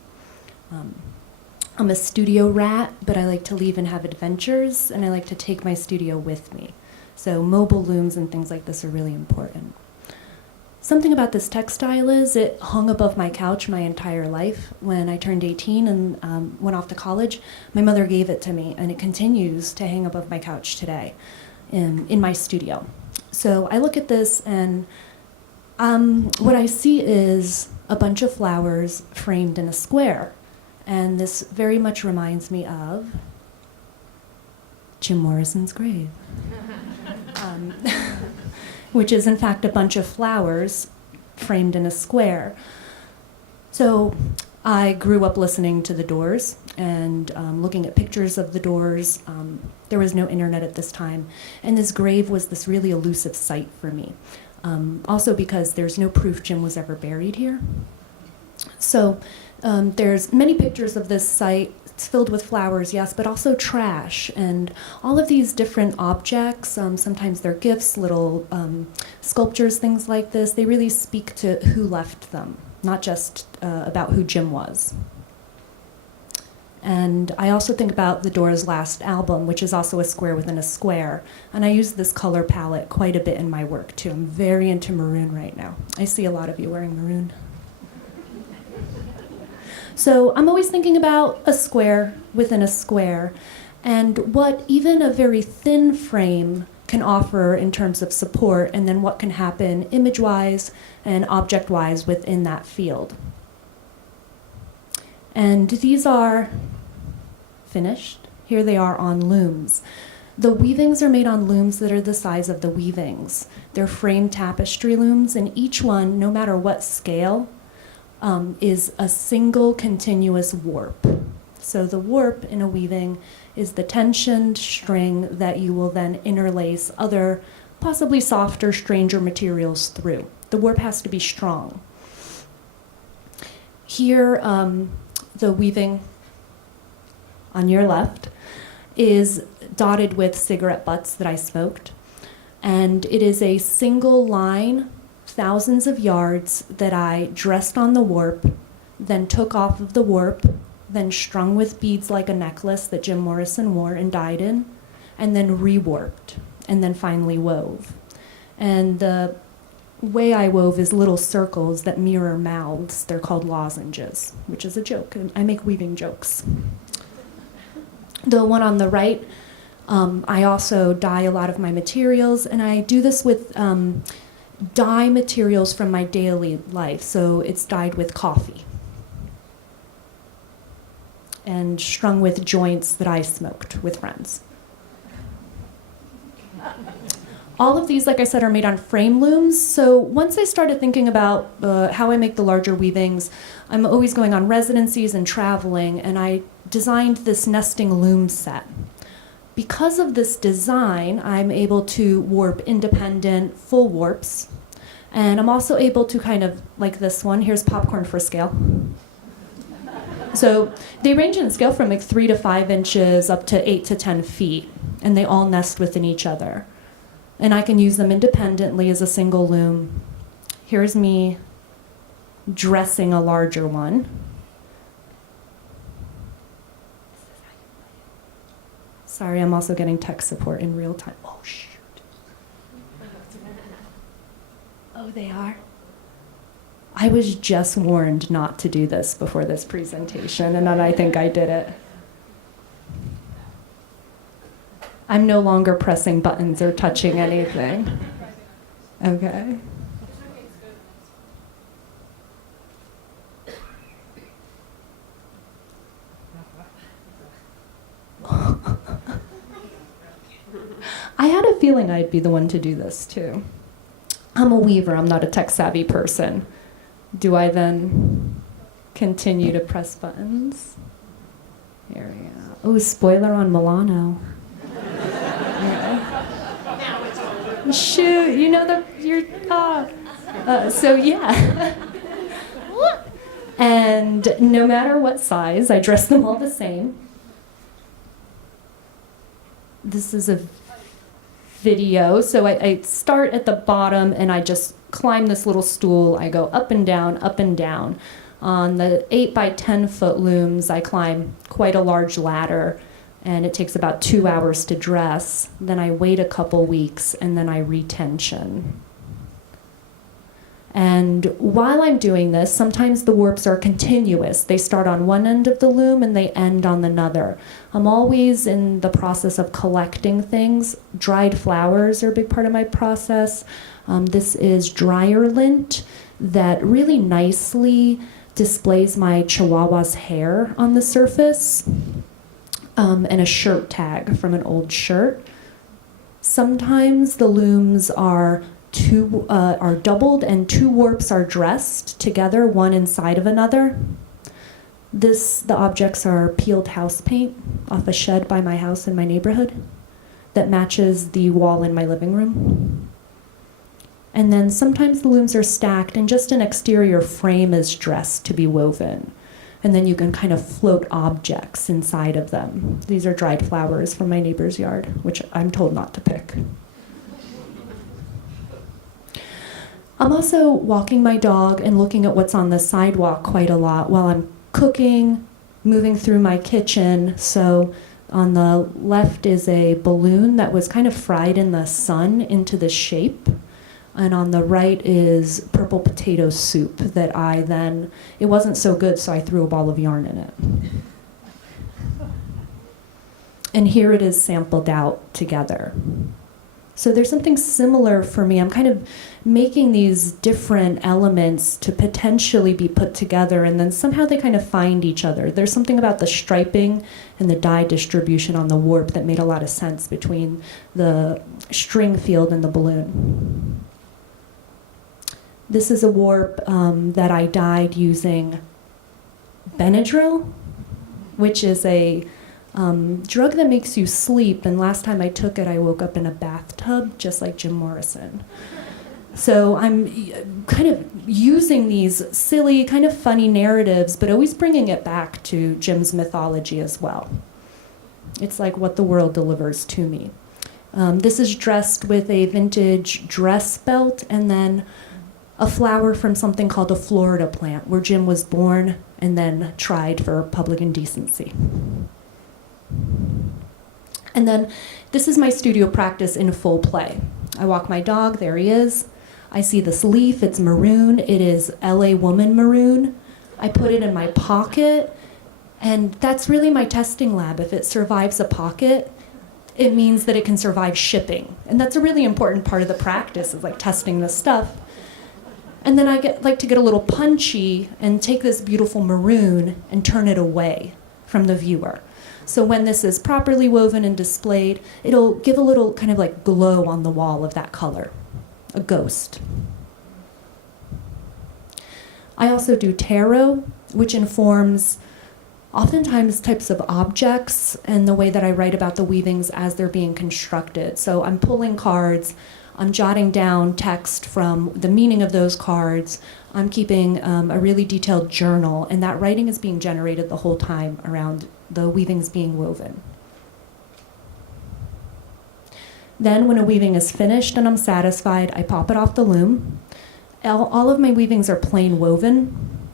I'm a studio rat, but I like to leave and have adventures, and I like to take my studio with me. So mobile looms and things like this are really important. Something about this textile is it hung above my couch my entire life. When I turned 18 and went off to college, my mother gave it to me, and it continues to hang above my couch today in my studio. So I look at this, and what I see is a bunch of flowers framed in a square. And this very much reminds me of Jim Morrison's grave, which is in fact a bunch of flowers framed in a square. So I grew up listening to the Doors and looking at pictures of the Doors. There was no internet at this time, and this grave was this really elusive site for me. Also because there's no proof Jim was ever buried here. So there's many pictures of this site. It's filled with flowers, yes, but also trash and all of these different objects. Sometimes they're gifts, little sculptures, things like this. They really speak to who left them, not just about who Jim was. And I also think about the Doors' last album, which is also a square within a square. And I use this color palette quite a bit in my work, too. I'm very into maroon right now. I see a lot of you wearing maroon. So I'm always thinking about a square within a square and what even a very thin frame can offer in terms of support, and then what can happen image-wise and object-wise within that field. And these are finished. Here they are on looms. The weavings are made on looms that are the size of the weavings. They're framed tapestry looms, and each one, no matter what scale, is a single continuous warp. So the warp in a weaving is the tensioned string that you will then interlace other, possibly softer, stranger materials through. The warp has to be strong. Here, the weaving on your left is dotted with cigarette butts that I smoked. And it is a single line, thousands of yards, that I dressed on the warp, then took off of the warp, then strung with beads like a necklace that Jim Morrison wore and died in, and then rewarped, and then finally wove. And the way I wove is little circles that mirror mouths. They're called lozenges, which is a joke. I make weaving jokes. The one on the right, I also dye a lot of my materials, and I do this with dye materials from my daily life. So it's dyed with coffee and strung with joints that I smoked with friends. All of these, like I said, are made on frame looms. So once I started thinking about how I make the larger weavings, I'm always going on residencies and traveling, and I designed this nesting loom set. Because of this design, I'm able to warp independent, full warps. And I'm also able to kind of, like this one, here's popcorn for scale. So they range in scale from like 3 to 5 inches up to 8 to 10 feet, and they all nest within each other. And I can use them independently as a single loom. Here's me dressing a larger one. Sorry, I'm also getting tech support in real time. Oh, shoot. Oh, they are? I was just warned not to do this before this presentation, and then I think I did it. I'm no longer pressing buttons or touching anything. Okay. I had a feeling I'd be the one to do this too. I'm a weaver, I'm not a tech-savvy person. Do I then continue to press buttons? Here we go. Oh, spoiler on Milano. Yeah. Shoot, you know so yeah. And no matter what size, I dress them all the same. This is a video, so I start at the bottom and I just climb this little stool. I go up and down, up and down. On the 8 by 10 foot looms, I climb quite a large ladder, and it takes about 2 hours to dress. Then I wait a couple weeks, and then I retension. And while I'm doing this, sometimes the warps are continuous. They start on one end of the loom and they end on another. I'm always in the process of collecting things. Dried flowers are a big part of my process. This is dryer lint that really nicely displays my Chihuahua's hair on the surface, and a shirt tag from an old shirt. Sometimes the looms are doubled and 2 warps are dressed together, one inside of another. The objects are peeled house paint off a shed by my house in my neighborhood that matches the wall in my living room. And then sometimes the looms are stacked and just an exterior frame is dressed to be woven. And then you can kind of float objects inside of them. These are dried flowers from my neighbor's yard, which I'm told not to pick. I'm also walking my dog and looking at what's on the sidewalk quite a lot while I'm cooking, moving through my kitchen. So on the left is a balloon that was kind of fried in the sun into this shape. And on the right is purple potato soup that it wasn't so good, so I threw a ball of yarn in it. And here it is sampled out together. So there's something similar for me. I'm kind of making these different elements to potentially be put together, and then somehow they kind of find each other. There's something about the striping and the dye distribution on the warp that made a lot of sense between the string field and the balloon. This is a warp that I dyed using Benadryl, which is a drug that makes you sleep, and last time I took it, I woke up in a bathtub, just like Jim Morrison. So I'm kind of using these silly, kind of funny narratives, but always bringing it back to Jim's mythology as well. It's like what the world delivers to me. This is dressed with a vintage dress belt and then a flower from something called a Florida plant, where Jim was born and then tried for public indecency. And then this is my studio practice in full play. I walk my dog, there he is. I see this leaf, it's maroon, it is LA Woman maroon. I put it in my pocket, and that's really my testing lab. If it survives a pocket, it means that it can survive shipping. And that's a really important part of the practice, is like testing this stuff. And then I like to get a little punchy and take this beautiful maroon and turn it away from the viewer. So when this is properly woven and displayed, it'll give a little kind of like glow on the wall of that color, a ghost. I also do tarot, which informs oftentimes types of objects and the way that I write about the weavings as they're being constructed. So I'm pulling cards, I'm jotting down text from the meaning of those cards, I'm keeping a really detailed journal, and that writing is being generated the whole time around the weavings being woven. Then when a weaving is finished and I'm satisfied, I pop it off the loom. All of my weavings are plain woven.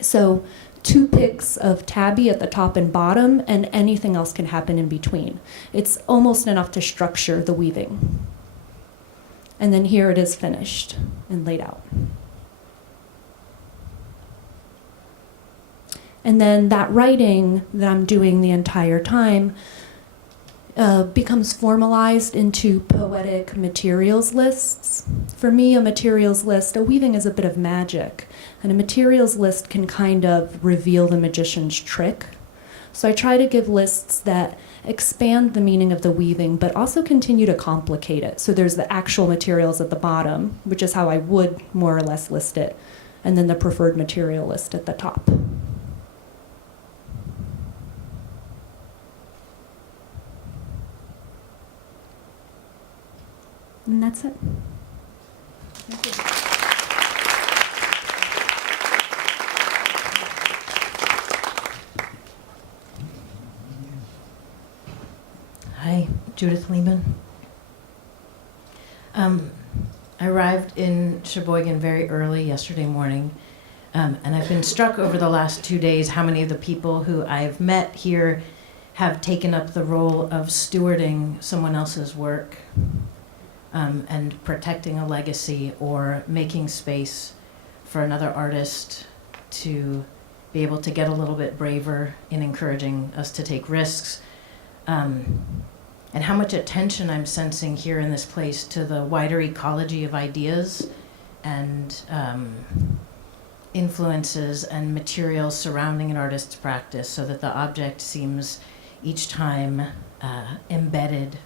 So 2 picks of tabby at the top and bottom, and anything else can happen in between. It's almost enough to structure the weaving. And then here it is finished and laid out. And then that writing that I'm doing the entire time becomes formalized into poetic materials lists. For me, a materials list, a weaving is a bit of magic, and a materials list can kind of reveal the magician's trick. So I try to give lists that expand the meaning of the weaving, but also continue to complicate it. So there's the actual materials at the bottom, which is how I would more or less list it, and then the preferred material list at the top. And that's it. Thank you. Hi, Judith Lehman. I arrived in Sheboygan very early yesterday morning, and I've been struck over the last 2 days how many of the people who I've met here have taken up the role of stewarding someone else's work. And protecting a legacy or making space for another artist to be able to get a little bit braver in encouraging us to take risks. And how much attention I'm sensing here in this place to the wider ecology of ideas and influences and materials surrounding an artist's practice, so that the object seems each time embedded.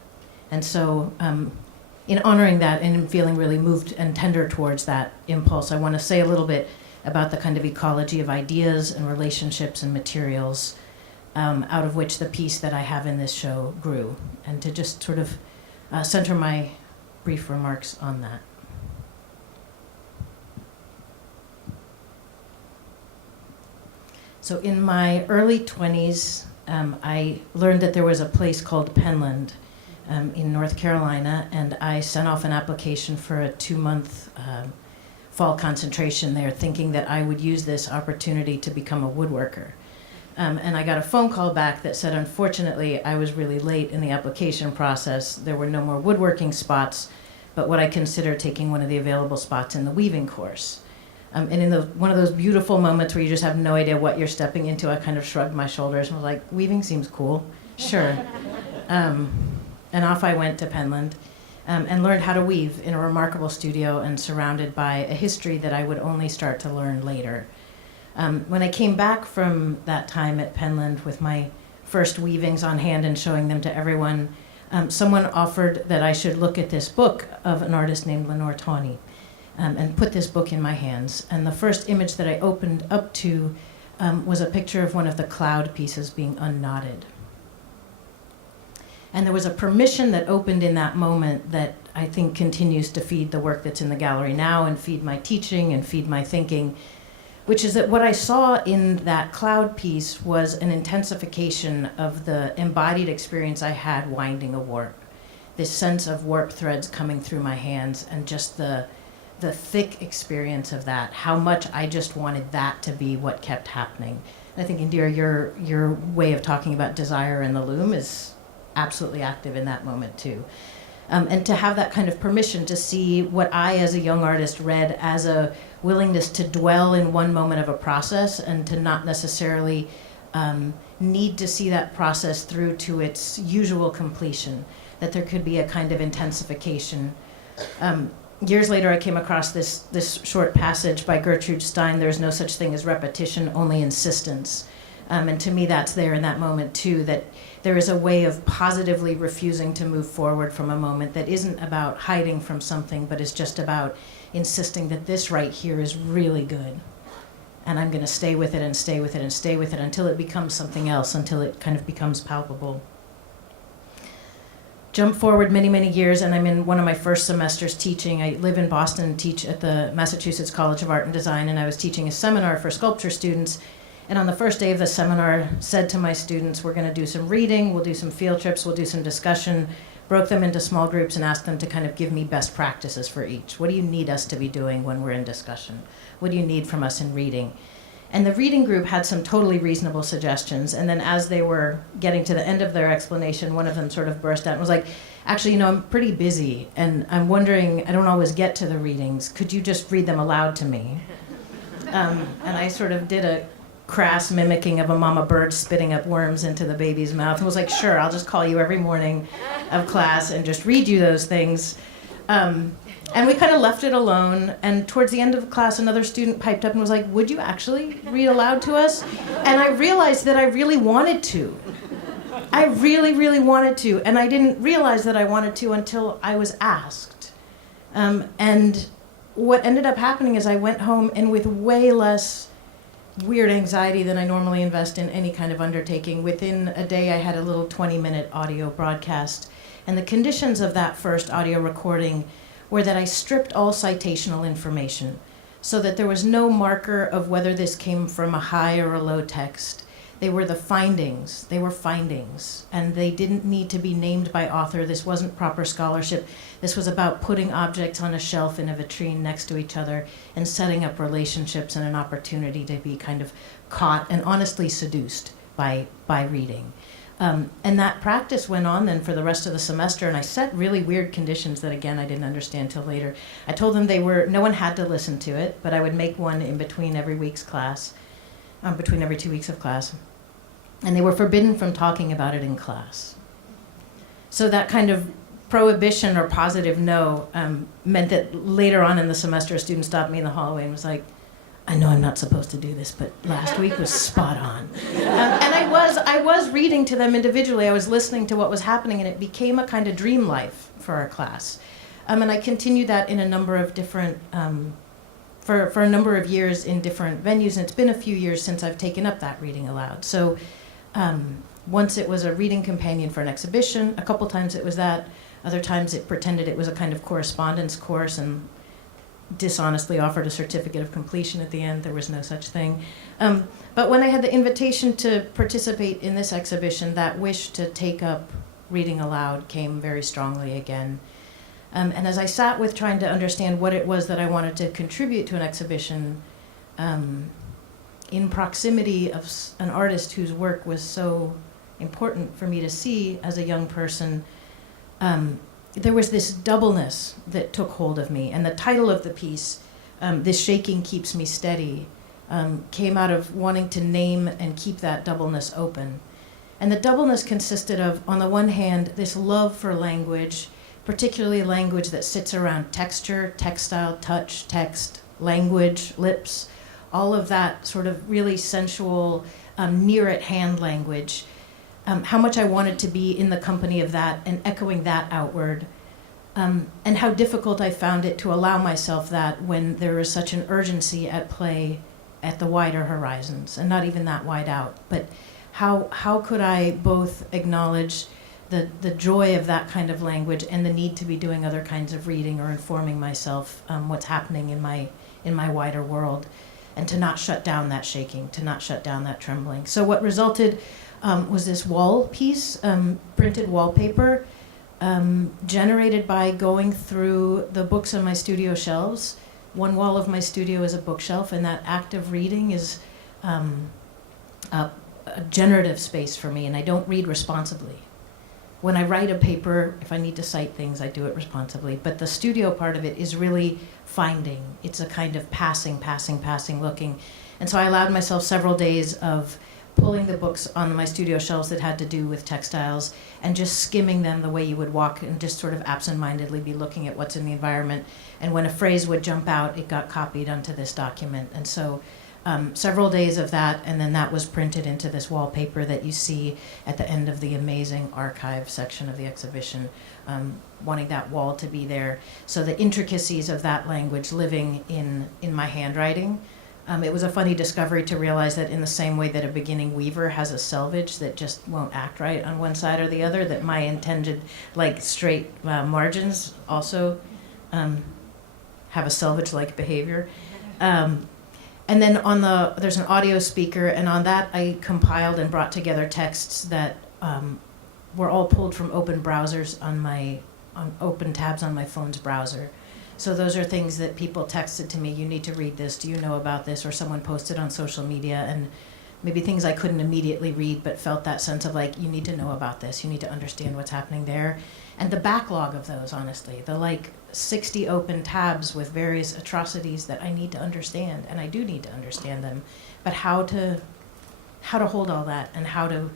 And so in honoring that and in feeling really moved and tender towards that impulse, I want to say a little bit about the kind of ecology of ideas and relationships and materials out of which the piece that I have in this show grew, and to just sort of center my brief remarks on that. So in my early 20s, I learned that there was a place called Penland in North Carolina, and I sent off an application for a 2-month fall concentration there, thinking that I would use this opportunity to become a woodworker. And I got a phone call back that said, unfortunately, I was really late in the application process. There were no more woodworking spots, but what I consider taking one of the available spots in the weaving course. And in one of those beautiful moments where you just have no idea what you're stepping into, I kind of shrugged my shoulders and was like, weaving seems cool, sure. And off I went to Penland and learned how to weave in a remarkable studio and surrounded by a history that I would only start to learn later. When I came back from that time at Penland with my first weavings on hand and showing them to everyone, someone offered that I should look at this book of an artist named Lenore Tawney and put this book in my hands. And the first image that I opened up to was a picture of one of the cloud pieces being unknotted. And there was a permission that opened in that moment that I think continues to feed the work that's in the gallery now and feed my teaching and feed my thinking, which is that what I saw in that cloud piece was an intensification of the embodied experience I had winding a warp. This sense of warp threads coming through my hands and just the thick experience of that, how much I just wanted that to be what kept happening. And I think, Indira, your way of talking about desire in the loom is absolutely active in that moment too. And to have that kind of permission to see what I as a young artist read as a willingness to dwell in one moment of a process and to not necessarily need to see that process through to its usual completion, that there could be a kind of intensification. Years later, I came across this short passage by Gertrude Stein, "There's no such thing as repetition, only insistence." And to me, that's there in that moment too, that there is a way of positively refusing to move forward from a moment that isn't about hiding from something, but is just about insisting that this right here is really good. And I'm going to stay with it and stay with it and stay with it until it becomes something else, until it kind of becomes palpable. Jump forward many, many years, and I'm in one of my first semesters teaching. I live in Boston and teach at the Massachusetts College of Art and Design, and I was teaching a seminar for sculpture students. And on the first day of the seminar, said to my students, we're going to do some reading, we'll do some field trips, we'll do some discussion, broke them into small groups and asked them to kind of give me best practices for each. What do you need us to be doing when we're in discussion? What do you need from us in reading? And the reading group had some totally reasonable suggestions. And then as they were getting to the end of their explanation, one of them sort of burst out and was like, actually, I'm pretty busy. And I'm wondering, I don't always get to the readings. Could you just read them aloud to me? And I sort of did a crass mimicking of a mama bird spitting up worms into the baby's mouth, and was like, sure, I'll just call you every morning of class and just read you those things. And we kind of left it alone, and towards the end of class, another student piped up and was like, would you actually read aloud to us? And I realized that I really wanted to. I really, really wanted to, and I didn't realize that I wanted to until I was asked. And what ended up happening is I went home, and with way less weird anxiety than I normally invest in any kind of undertaking, within a day I had a little 20-minute audio broadcast. And the conditions of that first audio recording were that I stripped all citational information so that there was no marker of whether this came from a high or a low text. They were the findings. They were findings. And they didn't need to be named by author. This wasn't proper scholarship. This was about putting objects on a shelf in a vitrine next to each other and setting up relationships and an opportunity to be kind of caught and honestly seduced by reading. And that practice went on then for the rest of the semester, and I set really weird conditions that, again, I didn't understand till later. I told them no one had to listen to it, but I would make one in between every week's class, between every 2 weeks of class. And they were forbidden from talking about it in class. So that kind of prohibition or positive no meant that later on in the semester, a student stopped me in the hallway and was like, I know I'm not supposed to do this, but last week was spot on. And I was reading to them individually. I was listening to what was happening, and it became a kind of dream life for our class. And I continued that in a number of different, for a number of years in different venues, and it's been a few years since I've taken up that reading aloud. So once it was a reading companion for an exhibition, a couple times it was that, other times it pretended it was a kind of correspondence course and dishonestly offered a certificate of completion at the end. There was no such thing. But when I had the invitation to participate in this exhibition, that wish to take up reading aloud came very strongly again. And as I sat with trying to understand what it was that I wanted to contribute to an exhibition, in proximity of an artist whose work was so important for me to see as a young person, there was this doubleness that took hold of me. And the title of the piece, This Shaking Keeps Me Steady, came out of wanting to name and keep that doubleness open. And the doubleness consisted of, on the one hand, this love for language, particularly language that sits around texture, textile, touch, text, language, lips, all of that sort of really sensual, near-at-hand language. How much I wanted to be in the company of that and echoing that outward, and how difficult I found it to allow myself that when there is such an urgency at play at the wider horizons, and not even that wide out. But how could I both acknowledge the joy of that kind of language and the need to be doing other kinds of reading or informing myself what's happening in my wider world, and to not shut down that shaking, to not shut down that trembling. So what resulted was this wall piece, printed wallpaper, generated by going through the books on my studio shelves. One wall of my studio is a bookshelf, and that act of reading is a generative space for me, and I don't read responsibly. When I write a paper, if I need to cite things, I do it responsibly. But the studio part of it is really finding. It's a kind of passing, looking. And so I allowed myself several days of pulling the books on my studio shelves that had to do with textiles and just skimming them the way you would walk and just sort of absentmindedly be looking at what's in the environment. And when a phrase would jump out, it got copied onto this document. And so several days of that, and then that was printed into this wallpaper that you see at the end of the amazing archive section of the exhibition, wanting that wall to be there. So the intricacies of that language living in my handwriting. It was a funny discovery to realize that in the same way that a beginning weaver has a selvage that just won't act right on one side or the other, that my intended straight margins also have a selvage-like behavior. And then there's an audio speaker, and on that I compiled and brought together texts that were all pulled from open browsers on open tabs on my phone's browser. So those are things that people texted to me, you need to read this, do you know about this? Or someone posted on social media, and maybe things I couldn't immediately read, but felt that sense of you need to know about this, you need to understand what's happening there. And the backlog of those, honestly, the 60 open tabs with various atrocities that I need to understand, and I do need to understand them, but how to how to hold all that and how to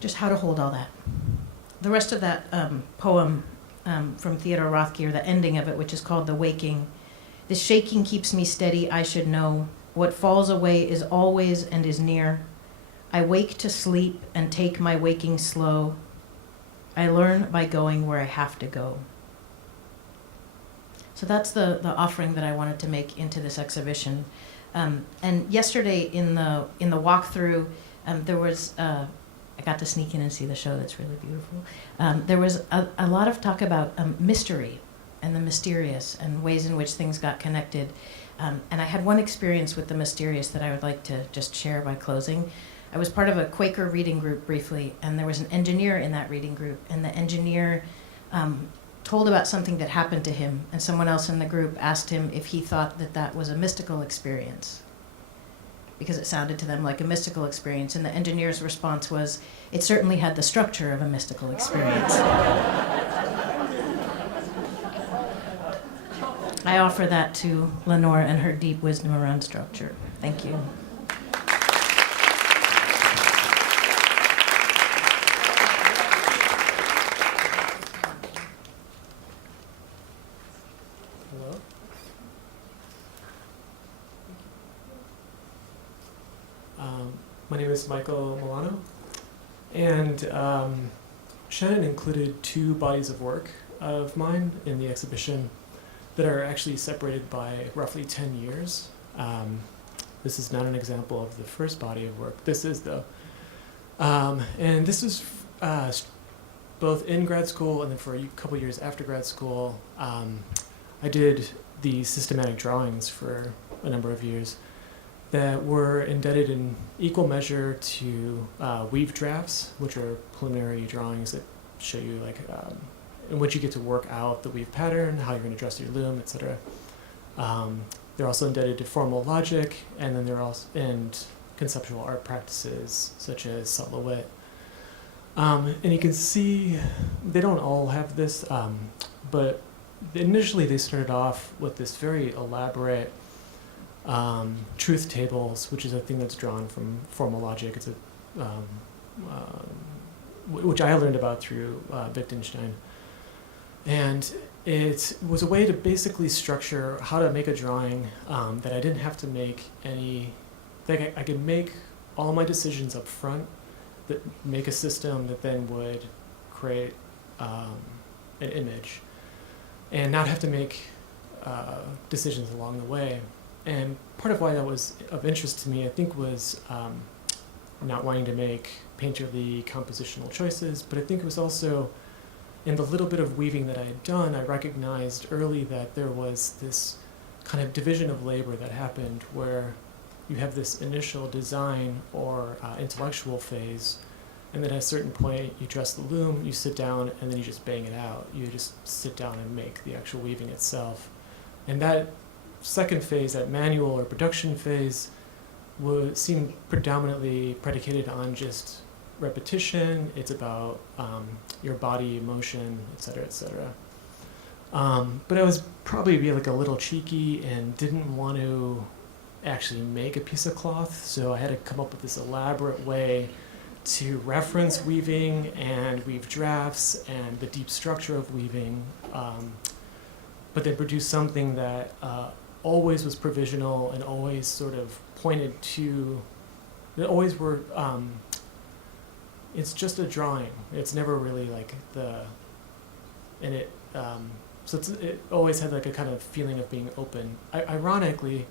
just how to hold all that. The rest of that poem from Theodore Rothkir, the ending of it, which is called The Waking. This shaking keeps me steady, I should know. What falls away is always and is near. I wake to sleep and take my waking slow. I learn by going where I have to go. So that's the offering that I wanted to make into this exhibition. And yesterday in the walkthrough, there was, I got to sneak in and see the show, that's really beautiful. There was a lot of talk about mystery and the mysterious and ways in which things got connected. And I had one experience with the mysterious that I would like to just share by closing. I was part of a Quaker reading group briefly, and there was an engineer in that reading group, and the engineer told about something that happened to him, and someone else in the group asked him if he thought that that was a mystical experience, because it sounded to them like a mystical experience, and the engineer's response was, it certainly had the structure of a mystical experience. I offer that to Lenore and her deep wisdom around structure. Thank you. My name is Michael Milano, and Shannon included 2 bodies of work of mine in the exhibition that are actually separated by roughly 10 years. This is not an example of the first body of work. This is, though. And this was both in grad school and then for a couple years after grad school. I did the systematic drawings for a number of years that were indebted in equal measure to weave drafts, which are preliminary drawings that show you like in which you get to work out the weave pattern, how you're going to dress your loom, etc. They're also indebted to formal logic, and then they're also and conceptual art practices such as silhouette. And you can see they don't all have this, but initially they started off with this very elaborate truth tables, which is a thing that's drawn from formal logic. It's a which I learned about through Wittgenstein, and it was a way to basically structure how to make a drawing that I didn't have to make any. Like I could make all my decisions up front, that make a system that then would create an image, and not have to make decisions along the way. And part of why that was of interest to me, I think, was not wanting to make painterly compositional choices, but I think it was also in the little bit of weaving that I had done, I recognized early that there was this kind of division of labor that happened where you have this initial design or intellectual phase, and then at a certain point you dress the loom, you sit down, and then you just bang it out. You just sit down and make the actual weaving itself. And that second phase, that manual or production phase, seemed predominantly predicated on just repetition. It's about your body, motion, et cetera, et cetera. But I was probably like a little cheeky and didn't want to actually make a piece of cloth, so I had to come up with this elaborate way to reference weaving and weave drafts and the deep structure of weaving, but then produce something that always was provisional and always sort of pointed to, that always were, it's just a drawing. It's never really like so it always had like a kind of feeling of being open. Ironically,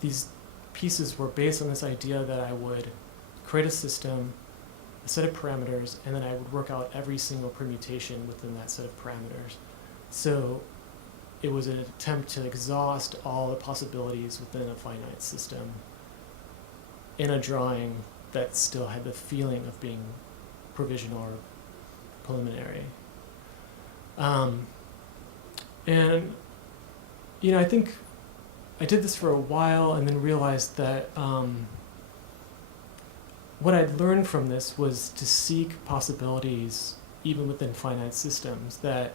these pieces were based on this idea that I would create a system, a set of parameters, and then I would work out every single permutation within that set of parameters. So it was an attempt to exhaust all the possibilities within a finite system in a drawing that still had the feeling of being provisional or preliminary. And, you know, I think I did this for a while and then realized that what I'd learned from this was to seek possibilities even within finite systems, that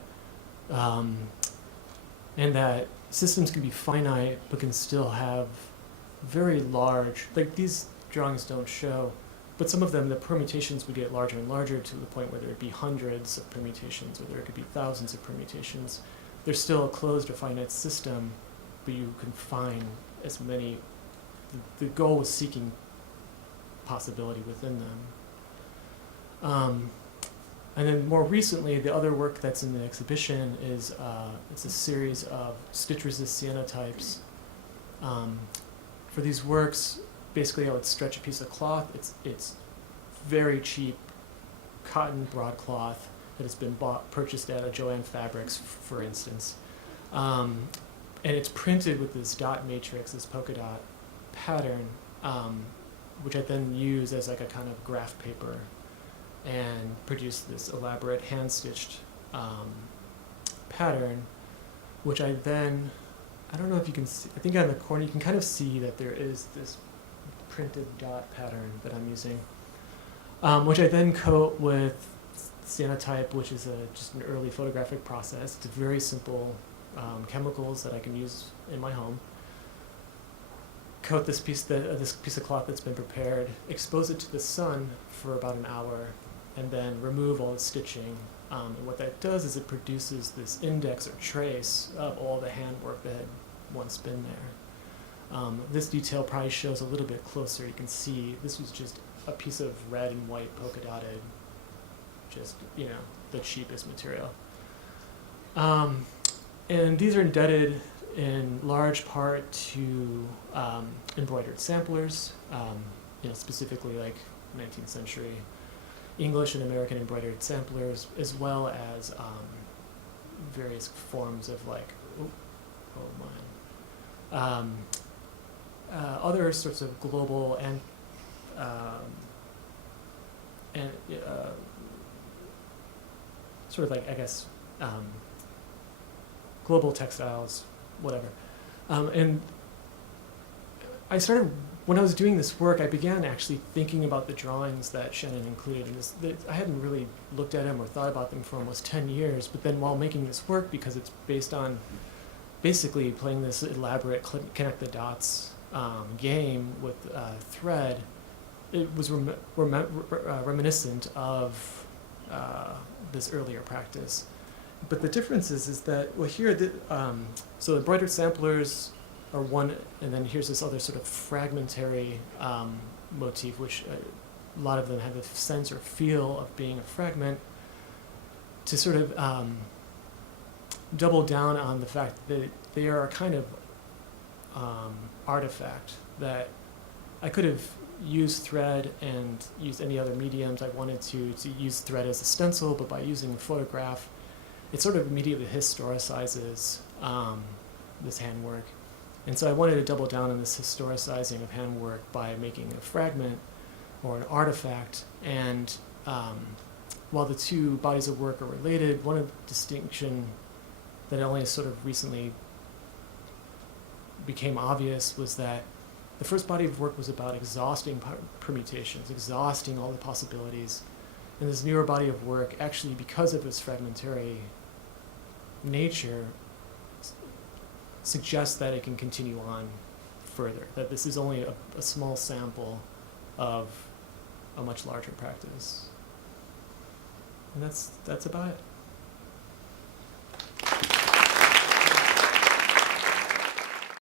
and that systems can be finite but can still have very large, like these drawings don't show, but some of them, the permutations would get larger and larger to the point where there would be hundreds of permutations, or there could be thousands of permutations. There's still a closed or finite system, but you can find as many. The goal was seeking possibility within them. And then more recently, the other work that's in the exhibition is it's a series of stitch-resist cyanotypes. For these works, basically I would stretch a piece of cloth. It's very cheap cotton broadcloth that has been purchased at a Joann Fabrics, for instance. And it's printed with this dot matrix, this polka dot pattern, which I then use as like a kind of graph paper and produce this elaborate hand-stitched pattern, which I then, I don't know if you can see, I think on the corner you can kind of see that there is this printed dot pattern that I'm using, which I then coat with cyanotype, which is just an early photographic process. It's very simple chemicals that I can use in my home. Coat this piece of cloth that's been prepared, expose it to the sun for about an hour, and then remove all the stitching. And what that does is it produces this index or trace of all the handwork that had once been there. This detail probably shows a little bit closer. You can see this was just a piece of red and white polka dotted, just, you know, the cheapest material. And these are indebted in large part to embroidered samplers, you know, specifically like 19th century English and American embroidered samplers, as well as various forms of like, other sorts of global and sort of like, I guess, global textiles, whatever. And I started, when I was doing this work, I began actually thinking about the drawings that Shannon included. And I hadn't really looked at them or thought about them for almost 10 years, but then while making this work, because it's based on basically playing this elaborate connect the dots game with thread, it was reminiscent of this earlier practice. But the difference is that, well, here, so embroidered samplers are one, and then here's this other sort of fragmentary motif, which a lot of them have a sense or feel of being a fragment, to sort of double down on the fact that they are a kind of artifact that I could have used thread and used any other mediums I wanted to use thread as a stencil, but by using a photograph, it sort of immediately historicizes this handwork. And so I wanted to double down on this historicizing of handwork by making a fragment or an artifact. And while the two bodies of work are related, one of the distinction that only sort of recently became obvious was that the first body of work was about exhausting permutations, exhausting all the possibilities. And this newer body of work, actually, because of its fragmentary nature, suggests that it can continue on further, that this is only a small sample of a much larger practice. And that's about it.